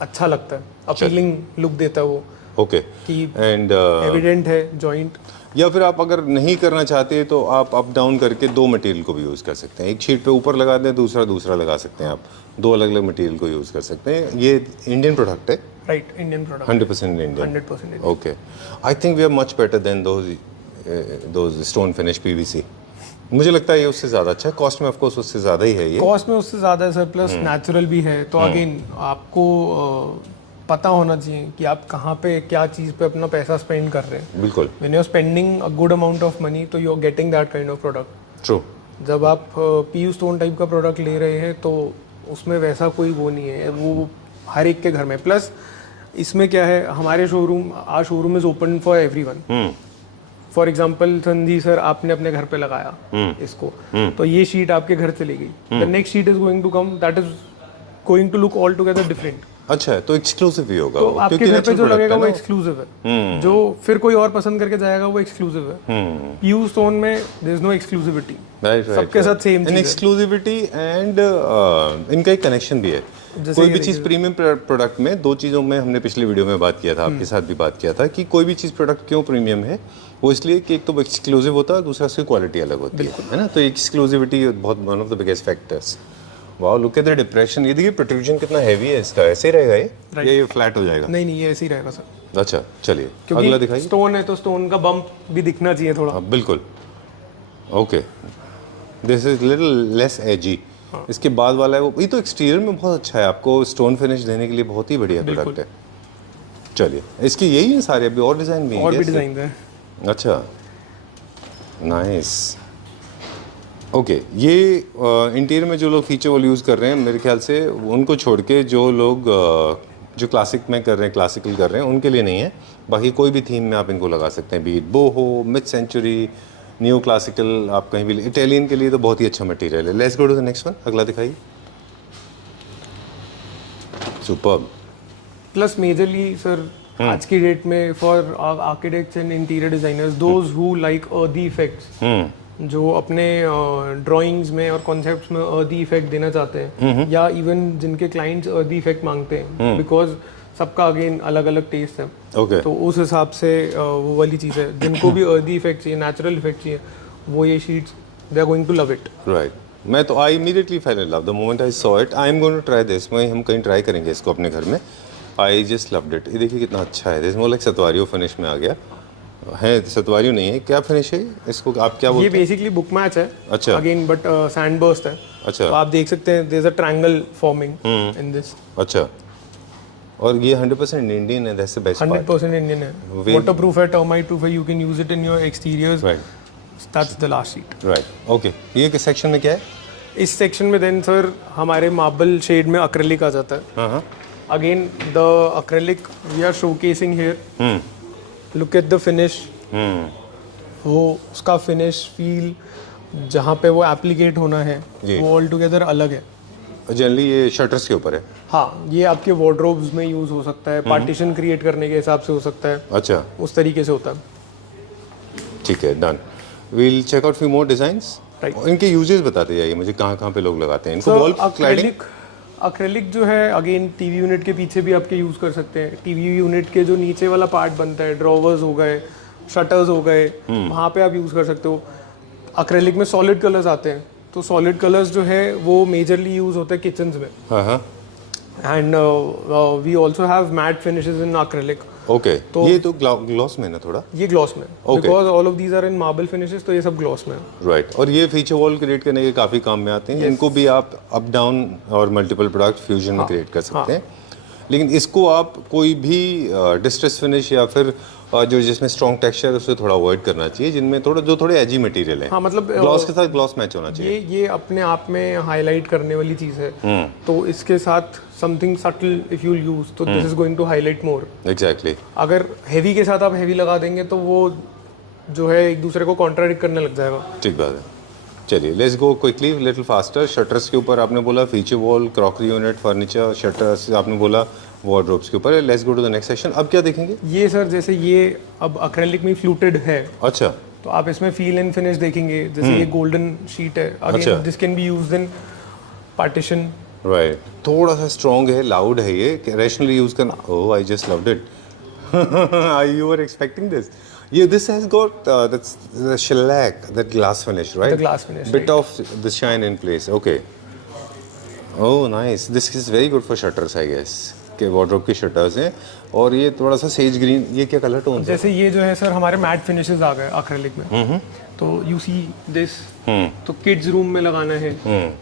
अच्छा लगता है, अपीलिंग लुक देता है वो, ओके। कि एंड एविडेंट है जॉइंट। या फिर आप अगर नहीं करना चाहते तो आप अप डाउन करके दो मटेरियल को भी यूज़ कर सकते हैं। एक शीट पे ऊपर लगा दें, दूसरा लगा सकते हैं। आप दो अलग अलग मटेरियल को यूज़ कर सकते हैं। ये इंडियन प्रोडक्ट है, right, Indian product, 100% Indian. 100%। Okay, I think we are much better than those stone finish PVC. मुझे लगता है ये उससे ज़्यादा अच्छा है। कॉस्ट में ऑफकोर्स उससे ज़्यादा ही है ये। कॉस्ट में उससे ज़्यादा है सर, प्लस नेचुरल भी है। तो अगेन आपको पता होना चाहिए कि आप कहाँ पे क्या चीज़ पे अपना पैसा स्पेंड कर रहे हैं। बिल्कुल। When you are spending a good amount of money तो you are getting that kind of product. True. जब आप पीयू स्टोन टाइप का प्रोडक्ट ले रहे हैं तो उसमें वैसा कोई वो नहीं है, वो हर एक के घर में। प्लस इसमें क्या है, हमारे showroom, our showroom is open for everyone. For example Sanji sir, आपने अपने घर पे लगाया इसको, तो ये शीट आपके घर चली गई, the next sheet is going to come, that is going to look all together different. अच्छा है, तो एक्सक्लूसिव ही होगा तो वो, आपके क्योंकि घर पे natural जो product लगेगा है वो ना। एक्सक्लूसिव है, जो फिर कोई और पसंद करके जाएगा वो एक्सक्लूसिव है। पीयू स्टोन में there is no exclusivity, right. सबके साथ सेम एंड चीज है। एक्सक्लूसिविटी एंड इनका एक कनेक्शन भी है। कोई भी चीज़ प्रीमियम प्रोडक्ट में दो चीज़ों में हमने पिछली वीडियो में बात किया था, आपके साथ भी बात किया था कि कोई भी चीज़ प्रोडक्ट क्यों प्रीमियम है, वो इसलिए कि एक तो एक्सक्लूसिव होता है, दूसरा उसकी क्वालिटी अलग होती है ना। तो एक्सक्लूसिविटी बहुत one of the biggest factors. Wow, look at the depression. ये देखिए प्रोट्रूजन कितना हैवी है इसका। ऐसे ही रहेगा ये फ्लैट हो जाएगा? नहीं, ये ऐसे ही रहेगा सर। अच्छा, चलिए अगला क्योंकि दिखाइए। स्टोन है तो स्टोन का बम्प भी दिखना चाहिए थोड़ा। हाँ बिल्कुल। Okay, this is little less edgy. इसके बाद वाला है वो, ये तो एक्सटीरियर में बहुत अच्छा है, आपको स्टोन फिनिश देने के लिए बहुत ही बढ़िया प्रोडक्ट है। चलिए, इसके यही है सारे, अभी और डिज़ाइन भी हैं और भी क्या इसके? डिजाइन है। अच्छा, नाइस। ओके, ये इंटीरियर में जो लोग फीचर वॉल यूज़ कर रहे हैं, मेरे ख्याल से उनको छोड़ के जो लोग जो क्लासिक में कर रहे हैं, क्लासिकल कर रहे हैं, उनके लिए नहीं है। बाकी कोई भी थीम में आप इनको लगा सकते हैं, be it boho, mid century, new classical, आप कहीं भी। इटालियन के लिए तो बहुत ही अच्छा मटेरियल है। Let's go to the next one, अगला दिखाइए। सुपर्ब। प्लस मेजरली सर आज की डेट में for architects and interior designers, those who like earthy effects, जो अपने ड्राइंग्स में और कॉन्सेप्ट्स में अर्दी इफेक्ट देना चाहते हैं, या इवन जिनके क्लाइंट्स अर्दी इफेक्ट मांगते हैं, बिकॉज सबका अगेन अलग अलग टेस्ट है। ओके। तो उस हिसाब से वो वाली चीज़ है, जिनको भी अर्दी इफेक्ट चाहिए, नेचुरल इफेक्ट चाहिए, वो ये sheets they are going to love it. Right. मैं तो I immediately fell in love the moment I saw it. I am going to try this. हम कहीं ट्राई करेंगे इसको अपने घर में। I just loved it. ये देखिए कितना अच्छा है। This more like statuario finish में आ गया है। सतवारियो नहीं है, क्या फिनिश है इसको, आप क्या ये बोलते हैं? बेसिकली बुक मैच है अच्छा। अगेन, बट सैंड बर्स्ट है। अच्छा। तो आप देख सकते हैं there is a triangle forming in this. अच्छा, और ये 100% इंडियन है, that's the best part. 100% Indian है, वाटरप्रूफ है, टर्माइट प्रूफ है, you can use it in your exteriors. Right that's the last sheet. Right. Okay, ये किस सेक्शन में क्या है? इस सेक्शन में देन सर हमारे मार्बल शेड में एक्रेलिक आ जाता है। हाँ। Again the acrylic we are showcasing here, look at the finish. वो उसका फिनिश फील जहाँ पे वो एप्लीकेट होना है जी। वो ऑल टुगेदर अलग है। जनरली ये शटर्स के ऊपर है। हाँ, ये आपके वार्डरोब्स में यूज हो सकता है, पार्टीशन क्रिएट करने के हिसाब से हो सकता है, अच्छा, उस तरीके से होता है। ठीक है, done. We'll check out few more designs. Right. इनके यूजेस बताते जाइए मुझे, कहाँ कहाँ पे लोग लगाते हैं इनको। Wall cladding. एक्रेलिक जो है अगेन टीवी यूनिट के पीछे भी आपके यूज कर सकते हैं। टीवी यूनिट के जो नीचे वाला पार्ट बनता है, ड्रॉवर्स हो गए, शटर्स हो गए, वहाँ पे आप यूज कर सकते हो। एक्रेलिक में सॉलिड कलर्स आते हैं, तो सॉलिड कलर्स जो है वो मेजरली यूज होते हैं किचन्स में। हाँ। And we also have matte finishes in acrylic. Okay, ये तो ग्लॉस में ना थोड़ा। ये ग्लॉस में, Okay. Because all of these are in marble finishes, तो ये सब ग्लॉस में है। राइट। और ये फीचर वॉल क्रिएट करने के काफ़ी काम में आते हैं। इनको भी आप अप डाउन और मल्टीपल प्रोडक्ट फ्यूजन में क्रिएट कर सकते हैं। लेकिन इसको आप कोई भी डिस्ट्रेस फिनिश या फिर जो जिसमें स्ट्रॉन्ग टेक्सचर है उसे थोड़ा अवॉइड करना चाहिए, जिनमें जो थोड़े एजी मटेरियल है। हाँ, मतलब ग्लॉस के साथ ग्लॉस मैच होना चाहिए। ये अपने आप में हाईलाइट करने वाली चीज है, तो इसके साथ something subtle if you use, तो this is going to highlight more. Exactly. अगर हैवी के साथ आप हैवी लगा देंगे तो वो जो है एक दूसरे को कॉन्ट्राडिक्ट करने लग जाएगा। ठीक बात है। चलिए, let's go quickly little faster. Shutters के ऊपर आपने बोला feature wall, crockery unit, furniture, shutters आपने बोला, वार्डरोब्स के ऊपर। Let's go to the next section. अब क्या देखेंगे? ये सर जैसे ये अब एक्रेलिक में फ्लूटेड है, अच्छा, तो आप इसमें फील एंड फिनिश देखेंगे। जैसे ये गोल्डन शीट है, अच्छा। Again this can be used in partition. Right, थोड़ा सा स्ट्रॉन्ग है, लाउड है, ये रैशनली यूज करना। Oh, I just loved it. You were expecting this? Yeah, this has got that's the shellac, that glass finish, right? The glass finish, Bit of the shine in place. Okay. Oh, nice. This is very good for shutters, I guess. के wardrobe की shutters हैं। और ये थोड़ा सा sage green, ये क्या colour tone है? जैसे ये जो है सर हमारे मैट फिनिशेस आ गए एक्रेलिक में, तो यू सी दिस, तो किड्स रूम में लगाना है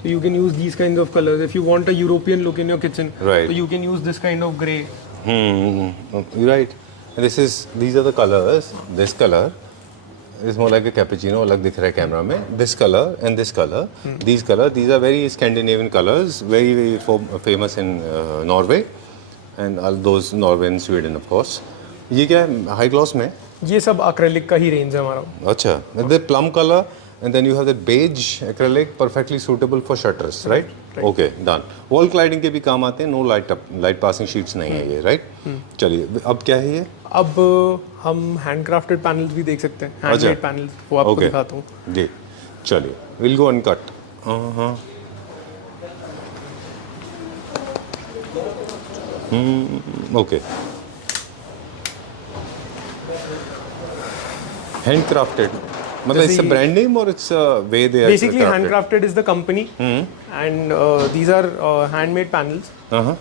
तो you can use these kind of colours. If you want a European look in your kitchen, Right. तो you can use this kind of grey. Right. And these are the colors. This color is more like a cappuccino, अलग दिख रहा है camera में. This color and this color. These are very Scandinavian colors, very famous in Norway and all those Norway and Sweden of course. ये क्या है? High gloss में? ये सब एक्रेलिक का ही रेंज है हमारा। अच्छा, the plum color and then you have the beige acrylic, perfectly suitable for shutters, right? Okay, done. Wall cladding के भी काम आते हैं, no light passing sheets नहीं है ये, right? चलिए, अब क्या है ये? अब हम हैंडक्राफ्टेड पैनल्स भी देख सकते हैं, अच्छा। हैंडमेड पैनल्स, वो आपको Okay. दिखाता हूँ। जी, चलिए, we'll go uncut. हाँ, okay. Handcrafted, मतलब जैसे it's a ये- brand name or it's a way they are Basically, crafted? handcrafted is the company, and these are handmade panels, हाँ,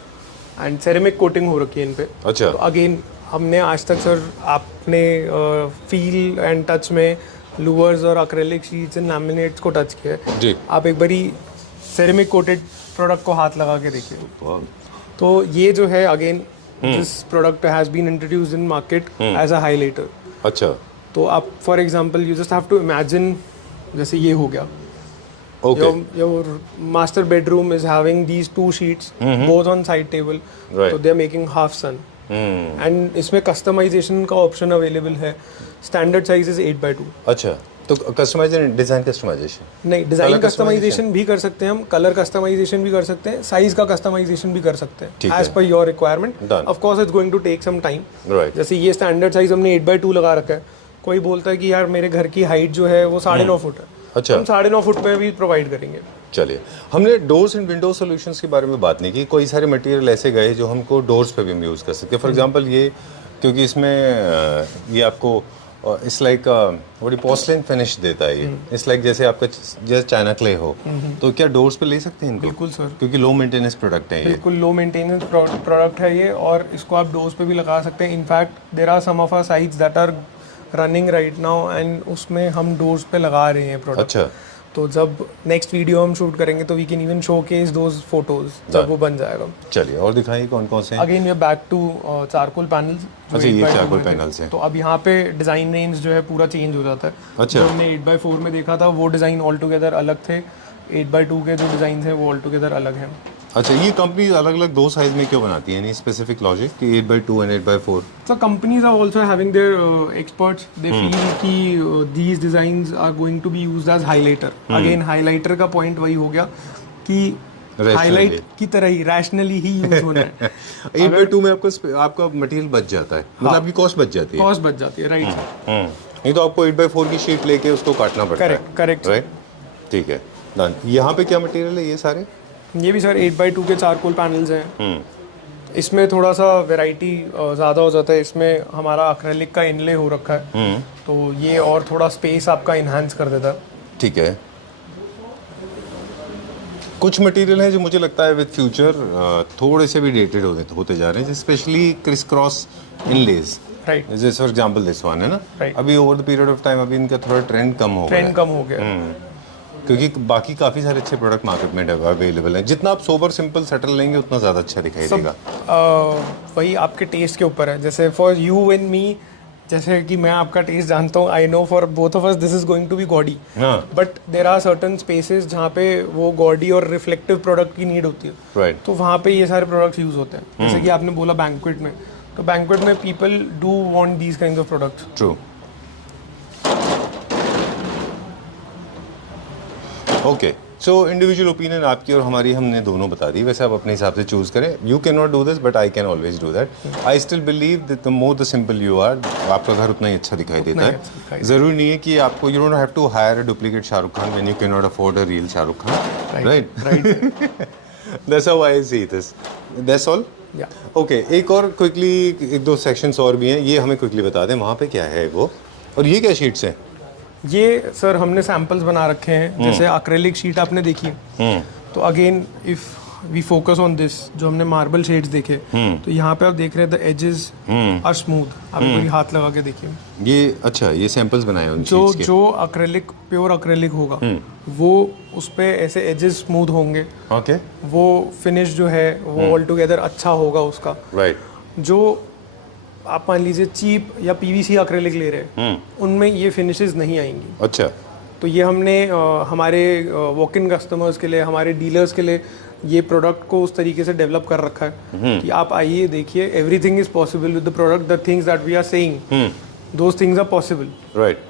and ceramic coating हो रखी है इन पे। अच्छा। तो अगेन हमने आज तक सर आपने फील एंड टच में लूवर्स और एक्रेलिक शीट्स एंड लैमिनेट्स को टच किया है। जी। आप एक बारी सेरेमिक कोटेड प्रोडक्ट को हाथ लगा के देखिए। Wow. तो ये जो है again this product has been introduced in market as a highlighter. अच्छा, तो आप for example you just have to imagine, जैसे ये हो गया, okay. your master bedroom is having these two sheets both on side table, Right. so they are making half sun, and इसमें customization का option available है। Standard size is 8x2। अच्छा, तो customization, design customization. नहीं, design Colour customization भी कर सकते हैं हम, कलर कस्टमाइजेशन भी कर सकते हैं, साइज का कस्टमाइजेशन भी कर सकते ठीक हैं है। As per your requirement. Done. Of course it's going to take some time. Right. जैसे ये स्टैंडर्ड साइज हमने 8x2 लगा रखा है, कोई बोलता है कि यार मेरे घर की हाइट जो है वो 9.5 फुट है, अच्छा। हम 9.5 फुट में भी प्रोवाइड करेंगे। चलिए, हमने डोर्स एंड विंडो सॉल्यूशंस के बारे में बात नहीं की। कोई सारे मटेरियल ऐसे गए जो हमको डोर्स पे भी हम यूज़ कर सकते हैं। फॉर एग्जांपल ये, क्योंकि इसमें ये आपको इट्स लाइक बड़ी पोर्सलिन फिनिश देता है ये। इट्स लाइक जैसे आपका जैसे चाइना क्ले हो, तो क्या डोर्स पे ले सकते हैं इनको? बिल्कुल सर, क्योंकि लो मेंटेनेंस प्रोडक्ट है ये। बिल्कुल लो मेंटेनेंस प्रोडक्ट है ये, और इसको आप डोर्स पे भी लगा सकते हैं। In fact there are some of our sites that are running right now and उसमें हम डोर्स पे लगा रहे हैं प्रोडक्ट। अच्छा, तो जब नेक्स्ट वीडियो हम शूट करेंगे तो we can even showcase those photos जब वो बन जाएगा। चलिए और दिखाइए कौन कौन से हैं। Again we back to charcoal panels. अच्छा, ये चारकोल पैनल्स हैं। तो अब यहाँ पे डिज़ाइन रेंज जो है पूरा चेंज हो जाता है। अच्छा। जो हमने 8x4 में देखा था वो डिज़ाइन ऑल टुगेदर अलग थे, 8x2 के जो डिज़ाइन हैं वो ऑल टुगेदर अलग हैं। अच्छा, ये कंपनी अलग अलग दो साइज में क्यों बनाती है? एनी स्पेसिफिक लॉजिक कि 8x2 and 8x4? So companies are also having their experts. They feel कि these designs are going to be used as highlighter. Again, highlighter का point वही हो गया कि Rationally. हाईलाइट की तरह ही रैशनली ही यूज होना है। 8x2 में आपका मटेरियल बच जाता है, मतलब आपकी कॉस्ट बच जाती है। कॉस्ट बच जाती है, राइट। नहीं तो आपको 8x4 की शीट लेके उसको काटना पड़ता है। करेक्ट। राइट, ठीक है, डन। यहाँ पे क्या मटेरियल है ये सारे? ये भी सर 8x2 के चारकोल पैनल्स हैं। इसमें थोड़ा सा वैरायटी ज़्यादा हो जाता है। इसमें हमारा एक्रेलिक का इनले हो रखा है, तो ये और थोड़ा स्पेस आपका इन्हांस कर देता है। ठीक है। कुछ मटेरियल है जो मुझे लगता है विद फ्यूचर थोड़े से भी डेटेड होते जा रहे हैं, स्पेशली क्रिस क्रॉस इनलेज। राइट, जैसे फॉर एग्जांपल दिस वन है ना। Right. अभी over the period of time अभी इनका थोड़ा ट्रेंड कम हो गया ट्रेंड है। कम हो गया। क्योंकि बाकी काफ़ी सारे अच्छे प्रोडक्ट मार्केट में अवेलेबल हैं। जितना आप सोबर सिंपल सेटल लेंगे उतना ज़्यादा अच्छा दिखाई देगा। वही आपके टेस्ट के ऊपर है। जैसे फॉर यू एंड मी, जैसे कि मैं आपका टेस्ट जानता हूँ, I know for both of us this is going to be gaudy, हाँ, but there are certain spaces जहाँ पे वो गॉडी और रिफ्लेक्टिव प्रोडक्ट की नीड होती है। राइट। तो वहाँ पे ये सारे प्रोडक्ट्स यूज होते हैं। जैसे कि आपने बोला बैंक्वेट में, तो बैंक्वेट में people do want these kinds of products. True. Okay, so individual opinion आपकी और हमारी हमने दोनों बता दी, वैसे आप अपने हिसाब से चूज करें. You can not do this but I can always do that. I still believe that the more the simple you are, आपका घर उतना ही अच्छा दिखाई देता है. ज़रूरी नहीं है कि आपको you don't have to hire a duplicate Shahrukh Khan when you can not afford a real Shahrukh Khan, right? That's how I see this. That's all. Okay, एक और क्विकली, एक दो सेक्शंस और भी हैं, ये हमें क्विकली बता दें वहाँ पे क्या है वो, और ये क्या शीट्स हैं? ये सर हमने सैंपल्स बना रखे हैं. जैसे एक्रेलिक शीट आपने देखी, तो again if we focus on this, जो हमने मार्बल शेड्स देखे, तो यहाँ पे आप देख रहे हैं द एजेस आर स्मूथ. आप पूरी हाथ लगा के देखिए. ये अच्छा, ये सैंपल्स बनाए हैं उन जो शीट्स के. जो एक्रेलिक, प्योर एक्रेलिक होगा, वो उस पे ऐसे एजेस स्मूथ होंगे. ओके, वो फिनिश जो है वो ऑल टुगेदर अच्छा होगा उसका. राइट. जो आप मान लीजिए चीप या पीवीसी एक्रेलिक ले रहे हैं, उनमें ये फिनिशेस नहीं आएंगी. अच्छा, तो ये हमने हमारे वॉक इन कस्टमर्स के लिए, हमारे डीलर्स के लिए ये प्रोडक्ट को उस तरीके से डेवलप कर रखा है कि आप आइए, देखिए, everything is possible with the product. The things that we are saying, those things are possible. Right.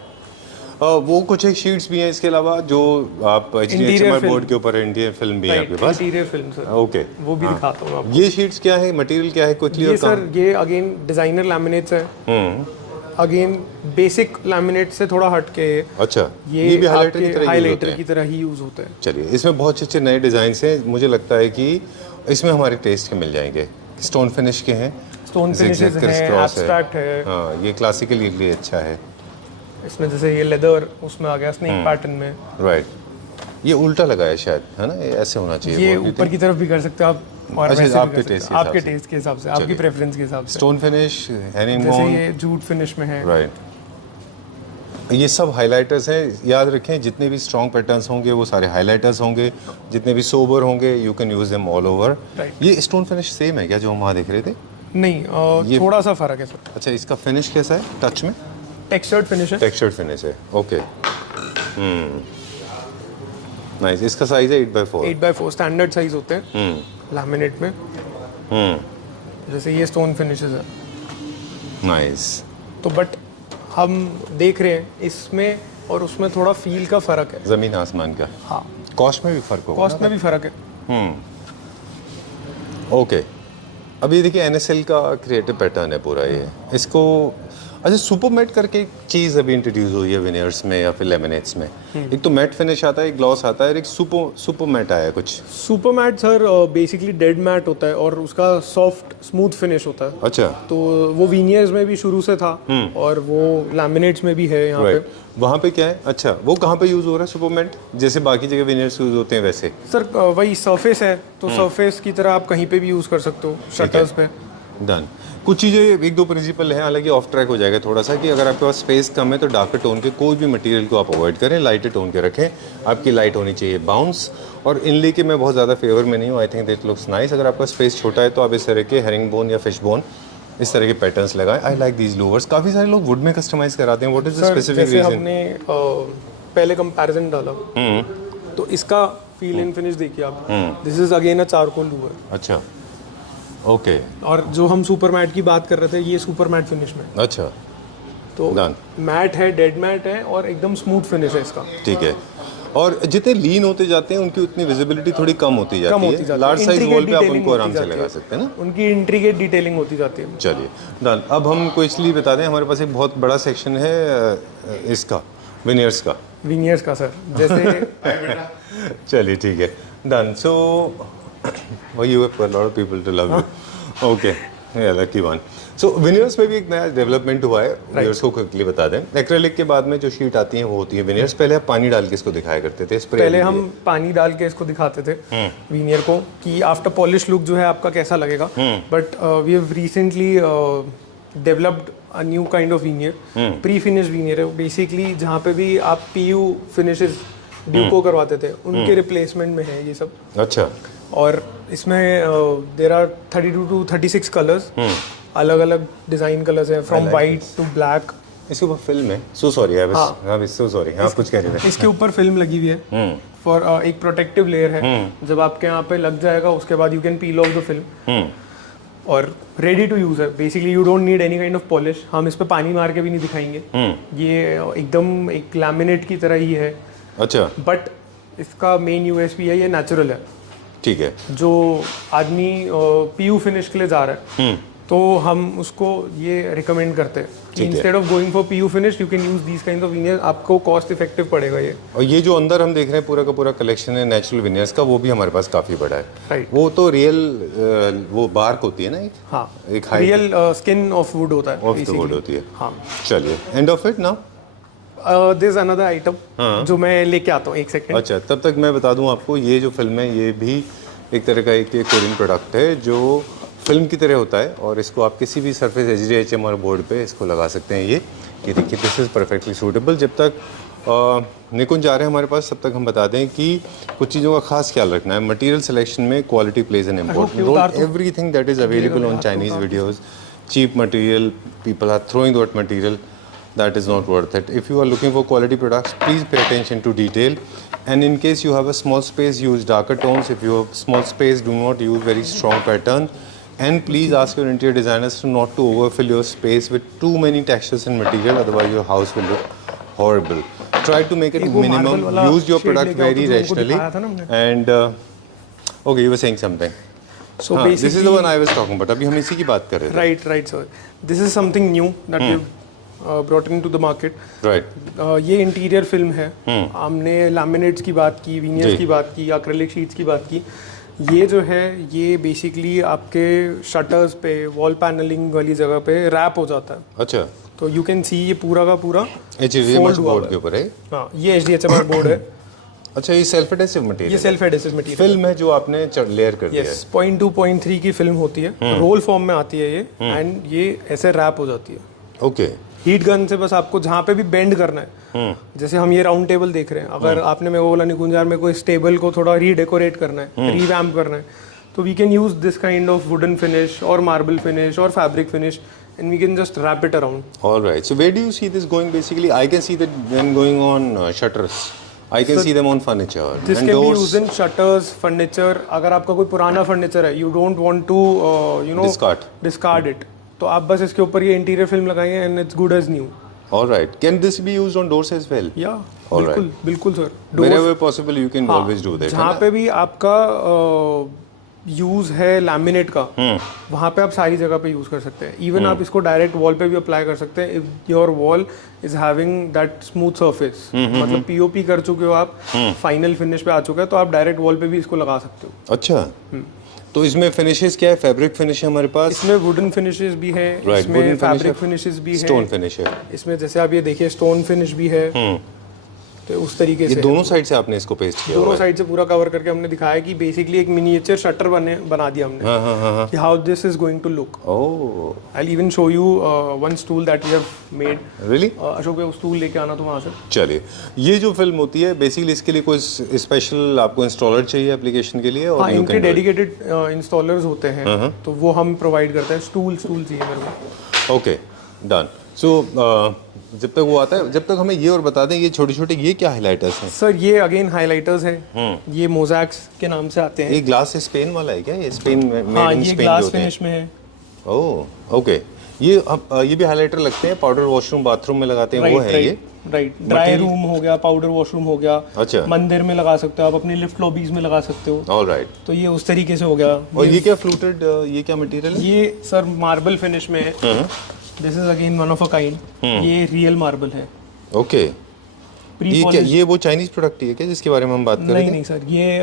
वो कुछ एक शीट्स भी हैं इसके अलावा जो आप HDHMR बोर्ड के ऊपर इंटीरियर फिल्म भी है आपके पास. इंटीरियर फिल्म सर, ओके, वो भी दिखाता हूँ आपको. ये शीट्स क्या है, मटेरियल क्या है, क्विकली? ये सर, ये अगेन डिजाइनर लैमिनेट्स हैं. अगेन बेसिक लैमिनेट से थोड़ा हट के. अच्छा, ये भी हाइलाइटर की तरह ही यूज होता है. चलिए, इसमें बहुत अच्छे अच्छे नए डिजाइन हैं. मुझे लगता है कि इसमें हमारे टेस्ट के मिल जाएंगे. स्टोन फिनिश के हैं, स्टोन फिनिशेस हैं, एब्स्ट्रैक्ट है. हाँ, ये क्लासिकल लिए अच्छा है. इसमें जैसे ये लेदर उसमें आ गया स्नेक पैटर्न में. राइट. ये उल्टा लगा है शायद, है ना? ये ऐसे होना चाहिए. ये ऊपर की तरफ भी कर सकते हो आप, और अच्छा, वैसे आपके भी कर सकते हो, आपके टेस्ट के हिसाब से, आपकी प्रेफरेंस के हिसाब से. स्टोन फिनिश, हैरिंग जैसे बोन, ये जूट फिनिश में है. राइट. ये सब हाइलाइटर्स हैं. याद रखें, जितने भी स्ट्रॉन्ग पैटर्न्स होंगे वो सारे हाइलाइटर्स होंगे. जितने भी सोबर होंगे, you can use them all over. ये स्टोन फिनिश सेम है क्या जो हम वहाँ देख रहे थे? नहीं, थोड़ा सा फर्क है सर. अच्छा, इसका फिनिश कैसा है टच में? टेक्सचर्ड फिनिश है. टेक्सचर्ड फिनिश है. Okay, nice. इसका साइज है 8x4. 8x4 स्टैंडर्ड साइज होते हैं लैमिनेट में. जैसे ये स्टोन फिनिशेस है. नाइस. तो बट हम देख रहे हैं इसमें और उसमें थोड़ा फील का फर्क है. जमीन आसमान का. हाँ, कॉस्ट में भी फर्क होगा. कॉस्ट में भी फर्क है. ओके. अब ये देखिए, NSL का क्रिएटिव पैटर्न है पूरा ये. इसको अच्छा, सुपर मैट करके एक चीज़ अभी इंट्रोड्यूस हुई है विनियर्स में या फिर लेमिनेट्स में. एक तो मैट फिनिश आता है, एक ग्लॉस आता है, और एक सुपर मैट आया है कुछ. Super matte sir basically dead matte होता है और उसका सॉफ्ट स्मूथ फिनिश होता है. अच्छा. तो वो विनियर्स में भी शुरू से था और वो लैमिनेट्स में भी है यहाँ पे. वहाँ पे क्या है? अच्छा, वो कहाँ पे यूज़ हो रहा है सुपर मैट? जैसे बाकी जगह विनियर्स यूज़ होते हैं वैसे? सर वही सरफेस है, तो सरफेस की तरह आप कहीं पे भी यूज़ कर सकते हो, शटर्स पे. डन. कुछ चीज़ें, एक दो प्रिंसिपल हैं, हालांकि ऑफ ट्रैक हो जाएगा थोड़ा सा, कि अगर आपके पास स्पेस कम है तो डार्कर टोन के कोई भी मटेरियल को आप अवॉइड करें, लाइटर टोन के रखें. आपकी लाइट होनी चाहिए बाउंस. और इनले के मैं बहुत ज़्यादा फेवर में नहीं हूँ. I think that looks nice. अगर आपका स्पेस छोटा है तो आप इस तरह के हेरिंग बोन या फिश बोन, इस तरह के पैटर्न्स लगाएं. I like these louvers. काफ़ी सारे लोग वुड में कस्टमाइज कराते हैं. What is the specific reason? हमने पहले कंपैरिजन डाला, तो इसका फील एंड फिनिश देखिए आप. This is again a charcoal Louvre. अच्छा, ओके. और जो हम सुपर मैट की बात कर रहे थे, ये सुपर मैट फिनिश में. अच्छा, तो Done. मैट है, डेड मैट है, और एकदम स्मूथ फिनिश है इसका. ठीक है. और जितने लीन होते जाते हैं उनकी उतनी विजिबिलिटी थोड़ी कम होती जाती है. लार्ज साइज वॉल पे आप उनको आराम से लगा सकते हैं ना. उनकी इंट्रिकेट डिटेलिंग होती जाती है. चलिए, डन. अब हमको इसलिए बता दें, हमारे पास एक बहुत बड़ा सेक्शन है इसका, विनियर्स का. विनियर्स का सर, जैसे चलिए, ठीक है. Done. So you have a lot of people to love you. Okay, lucky one. So veneers में भी एक नया डेवलपमेंट हुआ है. विनियर्स को क्विकली बता दें. एक्रेलिक के बाद में जो शीट आती है वो होती है विनियर्स. पहले आप पानी डाल के इसको दिखाया करते थे, स्प्रे. पहले हम पानी डाल के इसको दिखाते थे विनियर को कि आफ्टर पॉलिश लुक जो है आपका कैसा लगेगा. But we have recently developed a new kind of veneer, pre finish veneer है बेसिकली. जहाँ पे भी आप PU फिनिशेस ड्यूको करवाते थे, उनके रिप्लेसमेंट में है ये सब. अच्छा. और इसमें देयर आर 32 to 36 कलर्स, अलग अलग डिजाइन कलर्स हैं, फ्रॉम वाइट टू ब्लैक. इसके ऊपर फिल्म है. So sorry, I was so sorry. आप कुछ कह रहे थे. इसके ऊपर फिल्म लगी हुई है फॉर एक प्रोटेक्टिव लेयर है. जब आपके यहाँ पे लग जाएगा उसके बाद you can peel of the film, और रेडी टू यूज है. Basically you don't need any kind of polish. हम इस पे पानी मार के भी नहीं दिखाएंगे. ये एकदम एक लैमिनेट की तरह ही है. अच्छा. बट इसका मेन यूएसपी है, ये नेचुरल है। ठीक है। जो आदमी पीयू फिनिश के लिए जा रहा है तो हम उसको ये रिकमेंड करते हैं कि instead of going for PU finish you can use these kind of veneer, आपको कॉस्ट इफेक्टिव पड़ेगा ये। और ये जो अंदर हम देख रहे हैं पूरा का पूरा कलेक्शन है नेचुरल विनियर्स का, वो भी हमारे पास काफी बड़ा है। राइट। वो तो रियल वो बार्क होती है ना, एक हाँ, एक रियल स्किन ऑफ वुड होता है, ऑफ द वुड होती है। हाँ। चलिए, end of it now. This is another item जो मैं लेके आता हूँ, एक सेकंड। अच्छा, तब तक मैं बता दूं आपको, ये जो फिल्म है ये भी एक तरह का एक कोरियन प्रोडक्ट है जो फिल्म की तरह होता है, और इसको आप किसी भी सरफेस HDHMR बोर्ड पे इसको लगा सकते हैं। ये देखिए, दिस इज़ परफेक्टली सूटेबल। जब तक निकुंज आ रहे हैं हमारे पास, तब तक हम बता दें कि कुछ चीज़ों का खास ख्याल रखना है। मटेरियल सिलेक्शन में quality plays an important role. Everything that is available on Chinese videos, cheap material, people are throwing that material, that is not worth it. If you are looking for quality products, please pay attention to detail, and in case you have a small space, use darker tones. If you have small space, do not use very strong pattern, and please ask your interior designers to not to overfill your space with too many textures and material, otherwise your house will look horrible. Try to make it minimum, use your product very rationally, and okay, you were saying something. So basically, this is the one I was talking about. अभी हम इसी की बात कर रहे थे। Right, sir. This is something new that we've brought into the market. Right. ये interior film है। हमने लैमिनेट्स की बात की, विनियर्स की बात की, एक्रिलिक शीट्स की बात की। ये जो है ये बेसिकली आपके शटर्स पे, वॉल पैनलिंग वाली जगह पे रैप हो जाता है। अच्छा। तो यू कैन सी ये पूरा का पूरा HDHMR बोर्ड के ऊपर है। हाँ, ये HDHMR बोर्ड है। अच्छा, ये सेल्फ एडेसिव मटेरियल, ये सेल्फ एडेसिव मटेरियल फिल्म है जो आपने लेयर कर दिया है। यस, 0.2 0.3 की फिल्म होती है, रोल फॉर्म में आती है ये, एंड ये ऐसे रैप हो जाती है। ओके। हीट गन से बस आपको जहाँ पे भी बेंड करना है, जैसे हम ये राउंड टेबल देख रहे हैं, अगर आपने मेरे को बोला निकुंज यार मेरे को इस टेबल को थोड़ा रीडेकोरेट करना है, रीवैम्प करना है, तो we can use this kind of wooden finish और मार्बल फिनिश और fabric finish, and we can just wrap it around. All right. So where do you see this going? Basically, I can see that them going on shutters. I can see them on furniture. This and can be doors. used in shutters, furniture. अगर आपका कोई पुराना furniture है, you don't want to discard it, तो आप बस इसके ऊपर ये इंटीरियर फिल्म लगाएंगे and it's good as new. All right. Can this be used on doors as well? Yeah. All बिल्कुल, right. बिल्कुल sir. Wherever possible, you can always do that. जहाँ पे भी आपका यूज है लैमिनेट का, वहाँ पे आप सारी जगह पे यूज कर सकते हैं। इवन आप इसको डायरेक्ट वॉल पे भी अप्लाई कर सकते हैं if your wall is having that smooth surface, मतलब पीओपी कर चुके हो आप, फाइनल फिनिश पे आ चुका है, तो आप डायरेक्ट वॉल पे भी इसको लगा सकते हो। अच्छा। तो इसमें फिनिशेस क्या है? फैब्रिक फिनिश है हमारे पास, इसमें वुडन फिनिशेस भी है, इसमें फैब्रिक फिनिशेस भी है, स्टोन फिनिश है, इसमें जैसे आप ये देखिए स्टोन फिनिश भी है। तो उस तरीके से दोनों साइड से आपने इसको पेस्ट किया, दोनों साइड से पूरा कवर करके हमने दिखाया कि बेसिकली एक मिनिएचर शटर बना दिया हमने, कि how this is going to look. Oh, I will even show you one stool that we have made. Really? Ashok भाई, स्टूल लेके आना तो वहाँ से। चलिए, ये जो फिल्म होती है बेसिकली इसके लिए कोई स्पेशल आपको इंस्टॉलर चाहिए एप्लीकेशन के लिए? हाँ, इनके डेडिकेटेड इंस्टॉलर्स होते हैं, तो वो हम प्रोवाइड करते हैं। स्टूल चाहिए मेरे को। Okay, done. सो जब तक वो आता है, जब तक हमें ये और बता दें, ये छोटे छोटे ये क्या हाइलाइटर्स हैं? सर ये अगेन हाइलाइटर्स हैं, ये मोज़ैक्स के नाम से आते हैं। ये ग्लास स्पेन वाला है क्या? ये स्पेन में, हाँ, इन ये स्पेन ग्लास जो होते हैं। फिनिश में है। ओह, ओके। ये भी हाइलाइटर लगते हैं, पाउडर वॉशरूम बाथरूम में लगाते हैं, वो है ये? राइट। ड्राई रूम हो गया, पाउडर वॉशरूम हो गया। अच्छा। मंदिर में लगा सकते हो आप, अपनी लिफ्ट लॉबीज में लगा सकते हो। ऑलराइट। तो ये उस तरीके से हो गया। और ये क्या फ्लूटेड, ये क्या मटेरियल है? ये सर मार्बल फिनिश में है। This is again one of a kind, ये रियल मार्बल है। ओके। ये क्या, ये वो चाइनीज प्रोडक्ट है क्या जिसके बारे में हम बात कर रहे थे? नहीं सर, ये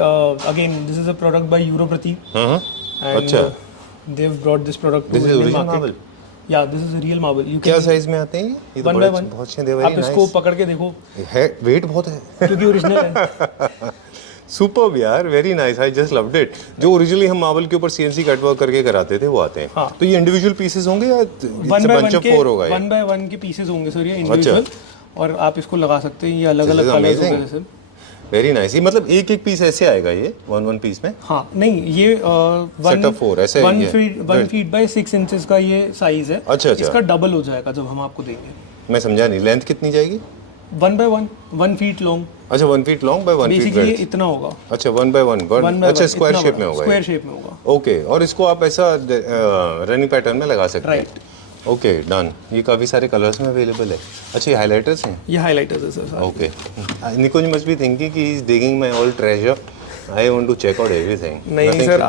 again this is a product by यूरोप्रति। अच्छा। They have brought this product this is original marble? या this is real marble. You क्या साइज में आते हैं ये? तो वन बाय वन। बहुत अच्छे, दे वेरी आप इसको पकड़ के देखो, है, वेट बहुत है क्योंकि ओरिजिनल है। सुपर्ब यार, very nice, I just loved it. जो ओरिजिनली हम मार्बल के ऊपर CNC कट वर्क करके कराते थे वो आते हैं। हाँ। तो ये इंडिविजुअल पीसेस होंगे या बंच ऑफ 4 होगा? 1 बाय 1 के पीसेस होंगे सर, ये इंडिविजुअल, और आप इसको लगा सकते हैं। ये अलग अलग कलर्स होंगे जैसे। Very nice. ये मतलब एक पीस ऐसे आएगा ये वन पीस में? हाँ, नहीं, ये सेट ऑफ 4 ऐसे 1 फीट बाय 6 इंचेस का ये साइज है। अच्छा। इसका डबल हो जाएगा जब हम आपको देंगे। मैं समझा नहीं, लेंथ कितनी जाएगी? 1 बाय 1 फीट लॉन्ग। अच्छा, 1 feet long by 1 feet basically ये ब्रेड्थ। इतना होगा। अच्छा, 1 बाय 1। अच्छा, स्क्वायर शेप में होगा? स्क्वायर शेप में होगा। ओके। और इसको आप ऐसा रनिंग पैटर्न में लगा सकते हैं? राइट। Okay done. ये काफ़ी सारे कलर्स में अवेलेबल है। अच्छा, ये हाइलाइटर्स हैं। ये हाइलाइटर्स है sir. Okay, Nikunj must be thinking कि is digging my all treasure, I want to check out everything. नहीं सर,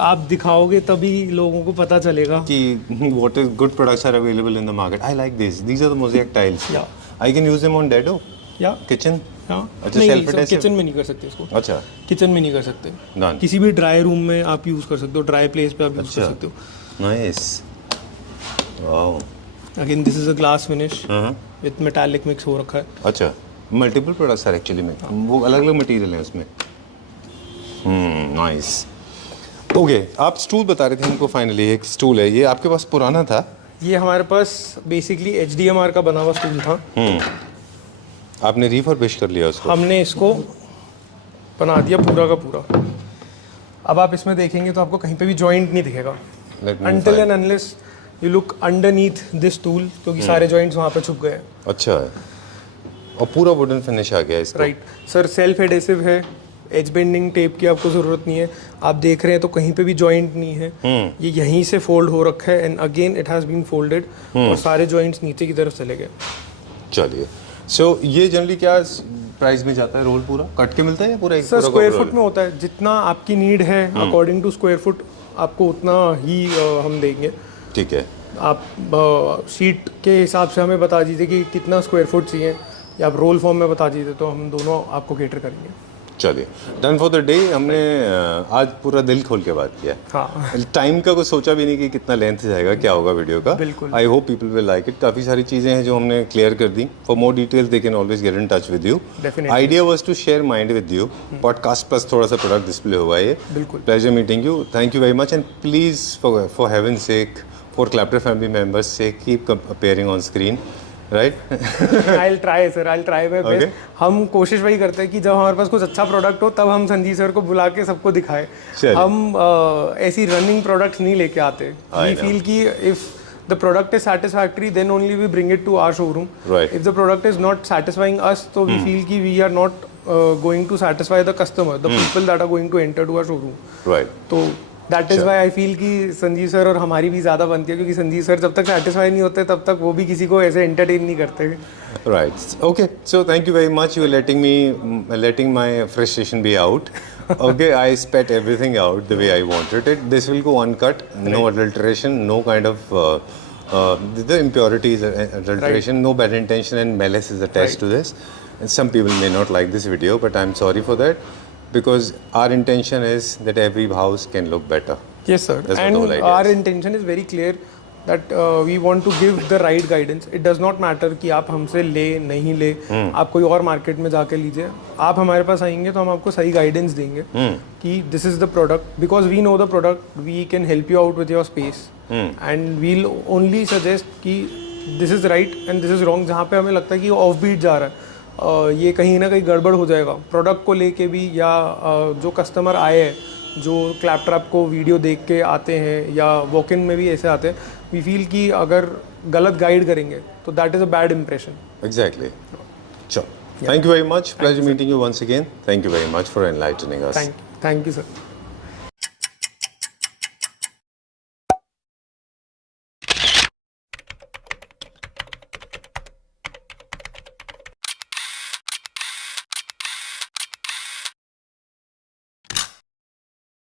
आप दिखाओगे तभी लोगों को पता चलेगा कि what is good products are available in the market. I like this, these are the mosaic tiles. या I can use them on dado या किचन। हाँ, अच्छा, नहीं self सर, adhesive? किचन में नहीं कर सकते इसको। अच्छा किचन में नहीं कर सकते। Done. किसी भी ड्राई रूम में आप यूज़ कर सकते हो, ड्राई प्लेस पे आप यूज़ कर सकते हो। Nice, wow. Again this is a glass finish with metallic mix हो रखा है। अच्छा, मल्टीपल प्रोडक्ट्स आर एक्चुअली में, वो अलग अलग मटेरियल है उसमें। नाइस। ओके, आप स्टूल बता रहे थे हमको। फाइनली एक स्टूल है, ये आपके पास पुराना था। ये हमारे पास बेसिकली HDMR का बना हुआ स्टूल था। आपने रिफर्बिश कर लिया उसको। हमने इसको बना दिया पूरा का पूरा। अब आप इसमें देखेंगे तो आपको कहीं पे भी जॉइंट नहीं दिखेगा Let me until find. And unless you look underneath this tool, क्योंकि सारे जॉइंट्स वहाँ पे छुप गए हैं। अच्छा है, और पूरा वुडन फिनिश आ गया इसका। राइट सर, सेल्फ एडेसिव है, एज बेंडिंग टेप की आपको ज़रूरत नहीं है। आप देख रहे हैं तो कहीं पे भी जॉइंट नहीं है। ये यहीं से फोल्ड हो रखा है and again it has been folded और सारे जॉइंट्स नीचे की तरफ चले गए। चलिए, सो ये जनरली क्या प्राइस में जाता है रोल? पूरा कट के मिलता है या पूरा एक सर पूरा स्क्वायर roll? फुट में होता है, जितना आपकी नीड है अकॉर्डिंग टू स्क्वायर फुट आपको उतना ही हम देंगे। ठीक है। आप शीट के हिसाब से हमें बता दीजिए कि कितना स्क्वायर फुट चाहिए, या आप रोल फॉर्म में बता दीजिए तो हम दोनों आपको केटर करेंगे। चलिए, डन फॉर द डे। हमने आज पूरा दिल खोल के बात किया। हाँ टाइम का कुछ सोचा भी नहीं कि कितना लेंथ जाएगा, क्या होगा वीडियो का। बिल्कुल। I hope people will like it. काफ़ी सारी चीज़ें हैं जो हमने क्लियर कर दी। For more details they can always get in touch with you. Definitely. Idea was to share mind with you. Podcast plus थोड़ा सा प्रोडक्ट डिस्प्ले हुआ है। बिल्कुल। Pleasure meeting you, thank you very much, and please for heaven sake, for क्लैप्टर family members से keep appearing on screen, right? I'll try sir, I'll try my best। Okay. हम कोशिश वही करते हैं कि जब हमारे पास कुछ अच्छा प्रोडक्ट हो तब हम संजीव सर को बुला के सबको दिखाएं। चलिए। हम ऐसी रनिंग प्रोडक्ट्स नहीं लेके आते। वी फील कि if the product is satisfactory then only we bring it to our showroom। Right. If the product is not satisfying us, so we feel कि we are not going to satisfy the customer, the people that are going to enter to our showroom। Right. तो that is why I feel कि Sanjeev sir और हमारी भी ज़्यादा बनती है, क्योंकि संजीव सर जब तक सेटिस्फाई नहीं होते तब तक वो भी किसी को ऐसे एंटरटेन नहीं करते। Right. Okay. So thank you very much. You are letting my frustration be out. Okay. I spat everything out the way I wanted it. This will go uncut. No adulteration. No kind of the impurities, adulteration. No bad intention and malice is attached to this. And some people may not like this video, but I'm sorry for that, because our intention is that every house can look better. Yes sir, That's what and the whole idea our is. intention is very clear that we want to give the right guidance. It does not matter कि आप हमसे ले नहीं ले, आप कोई और market में जाके लीजिए। आप हमारे पास आएंगे तो हम आपको सही गाइडेंस देंगे कि this is the product, because we know the product, we can help you out with your space and we'll only suggest कि this is right and this is wrong. जहाँ पे हमें लगता है कि ऑफ बीट जा रहा है, ये कहीं ना कहीं गड़बड़ हो जाएगा प्रोडक्ट को लेके भी, या जो कस्टमर आए हैं जो क्लैपट्रैप को वीडियो देख के आते हैं या वॉक इन में भी ऐसे आते हैं, वी फील कि अगर गलत गाइड करेंगे तो that is a bad impression. Exactly. Sure. Thank you very much. Pleasure meeting you once again. Thank you very much for enlightening us. Thank you sir.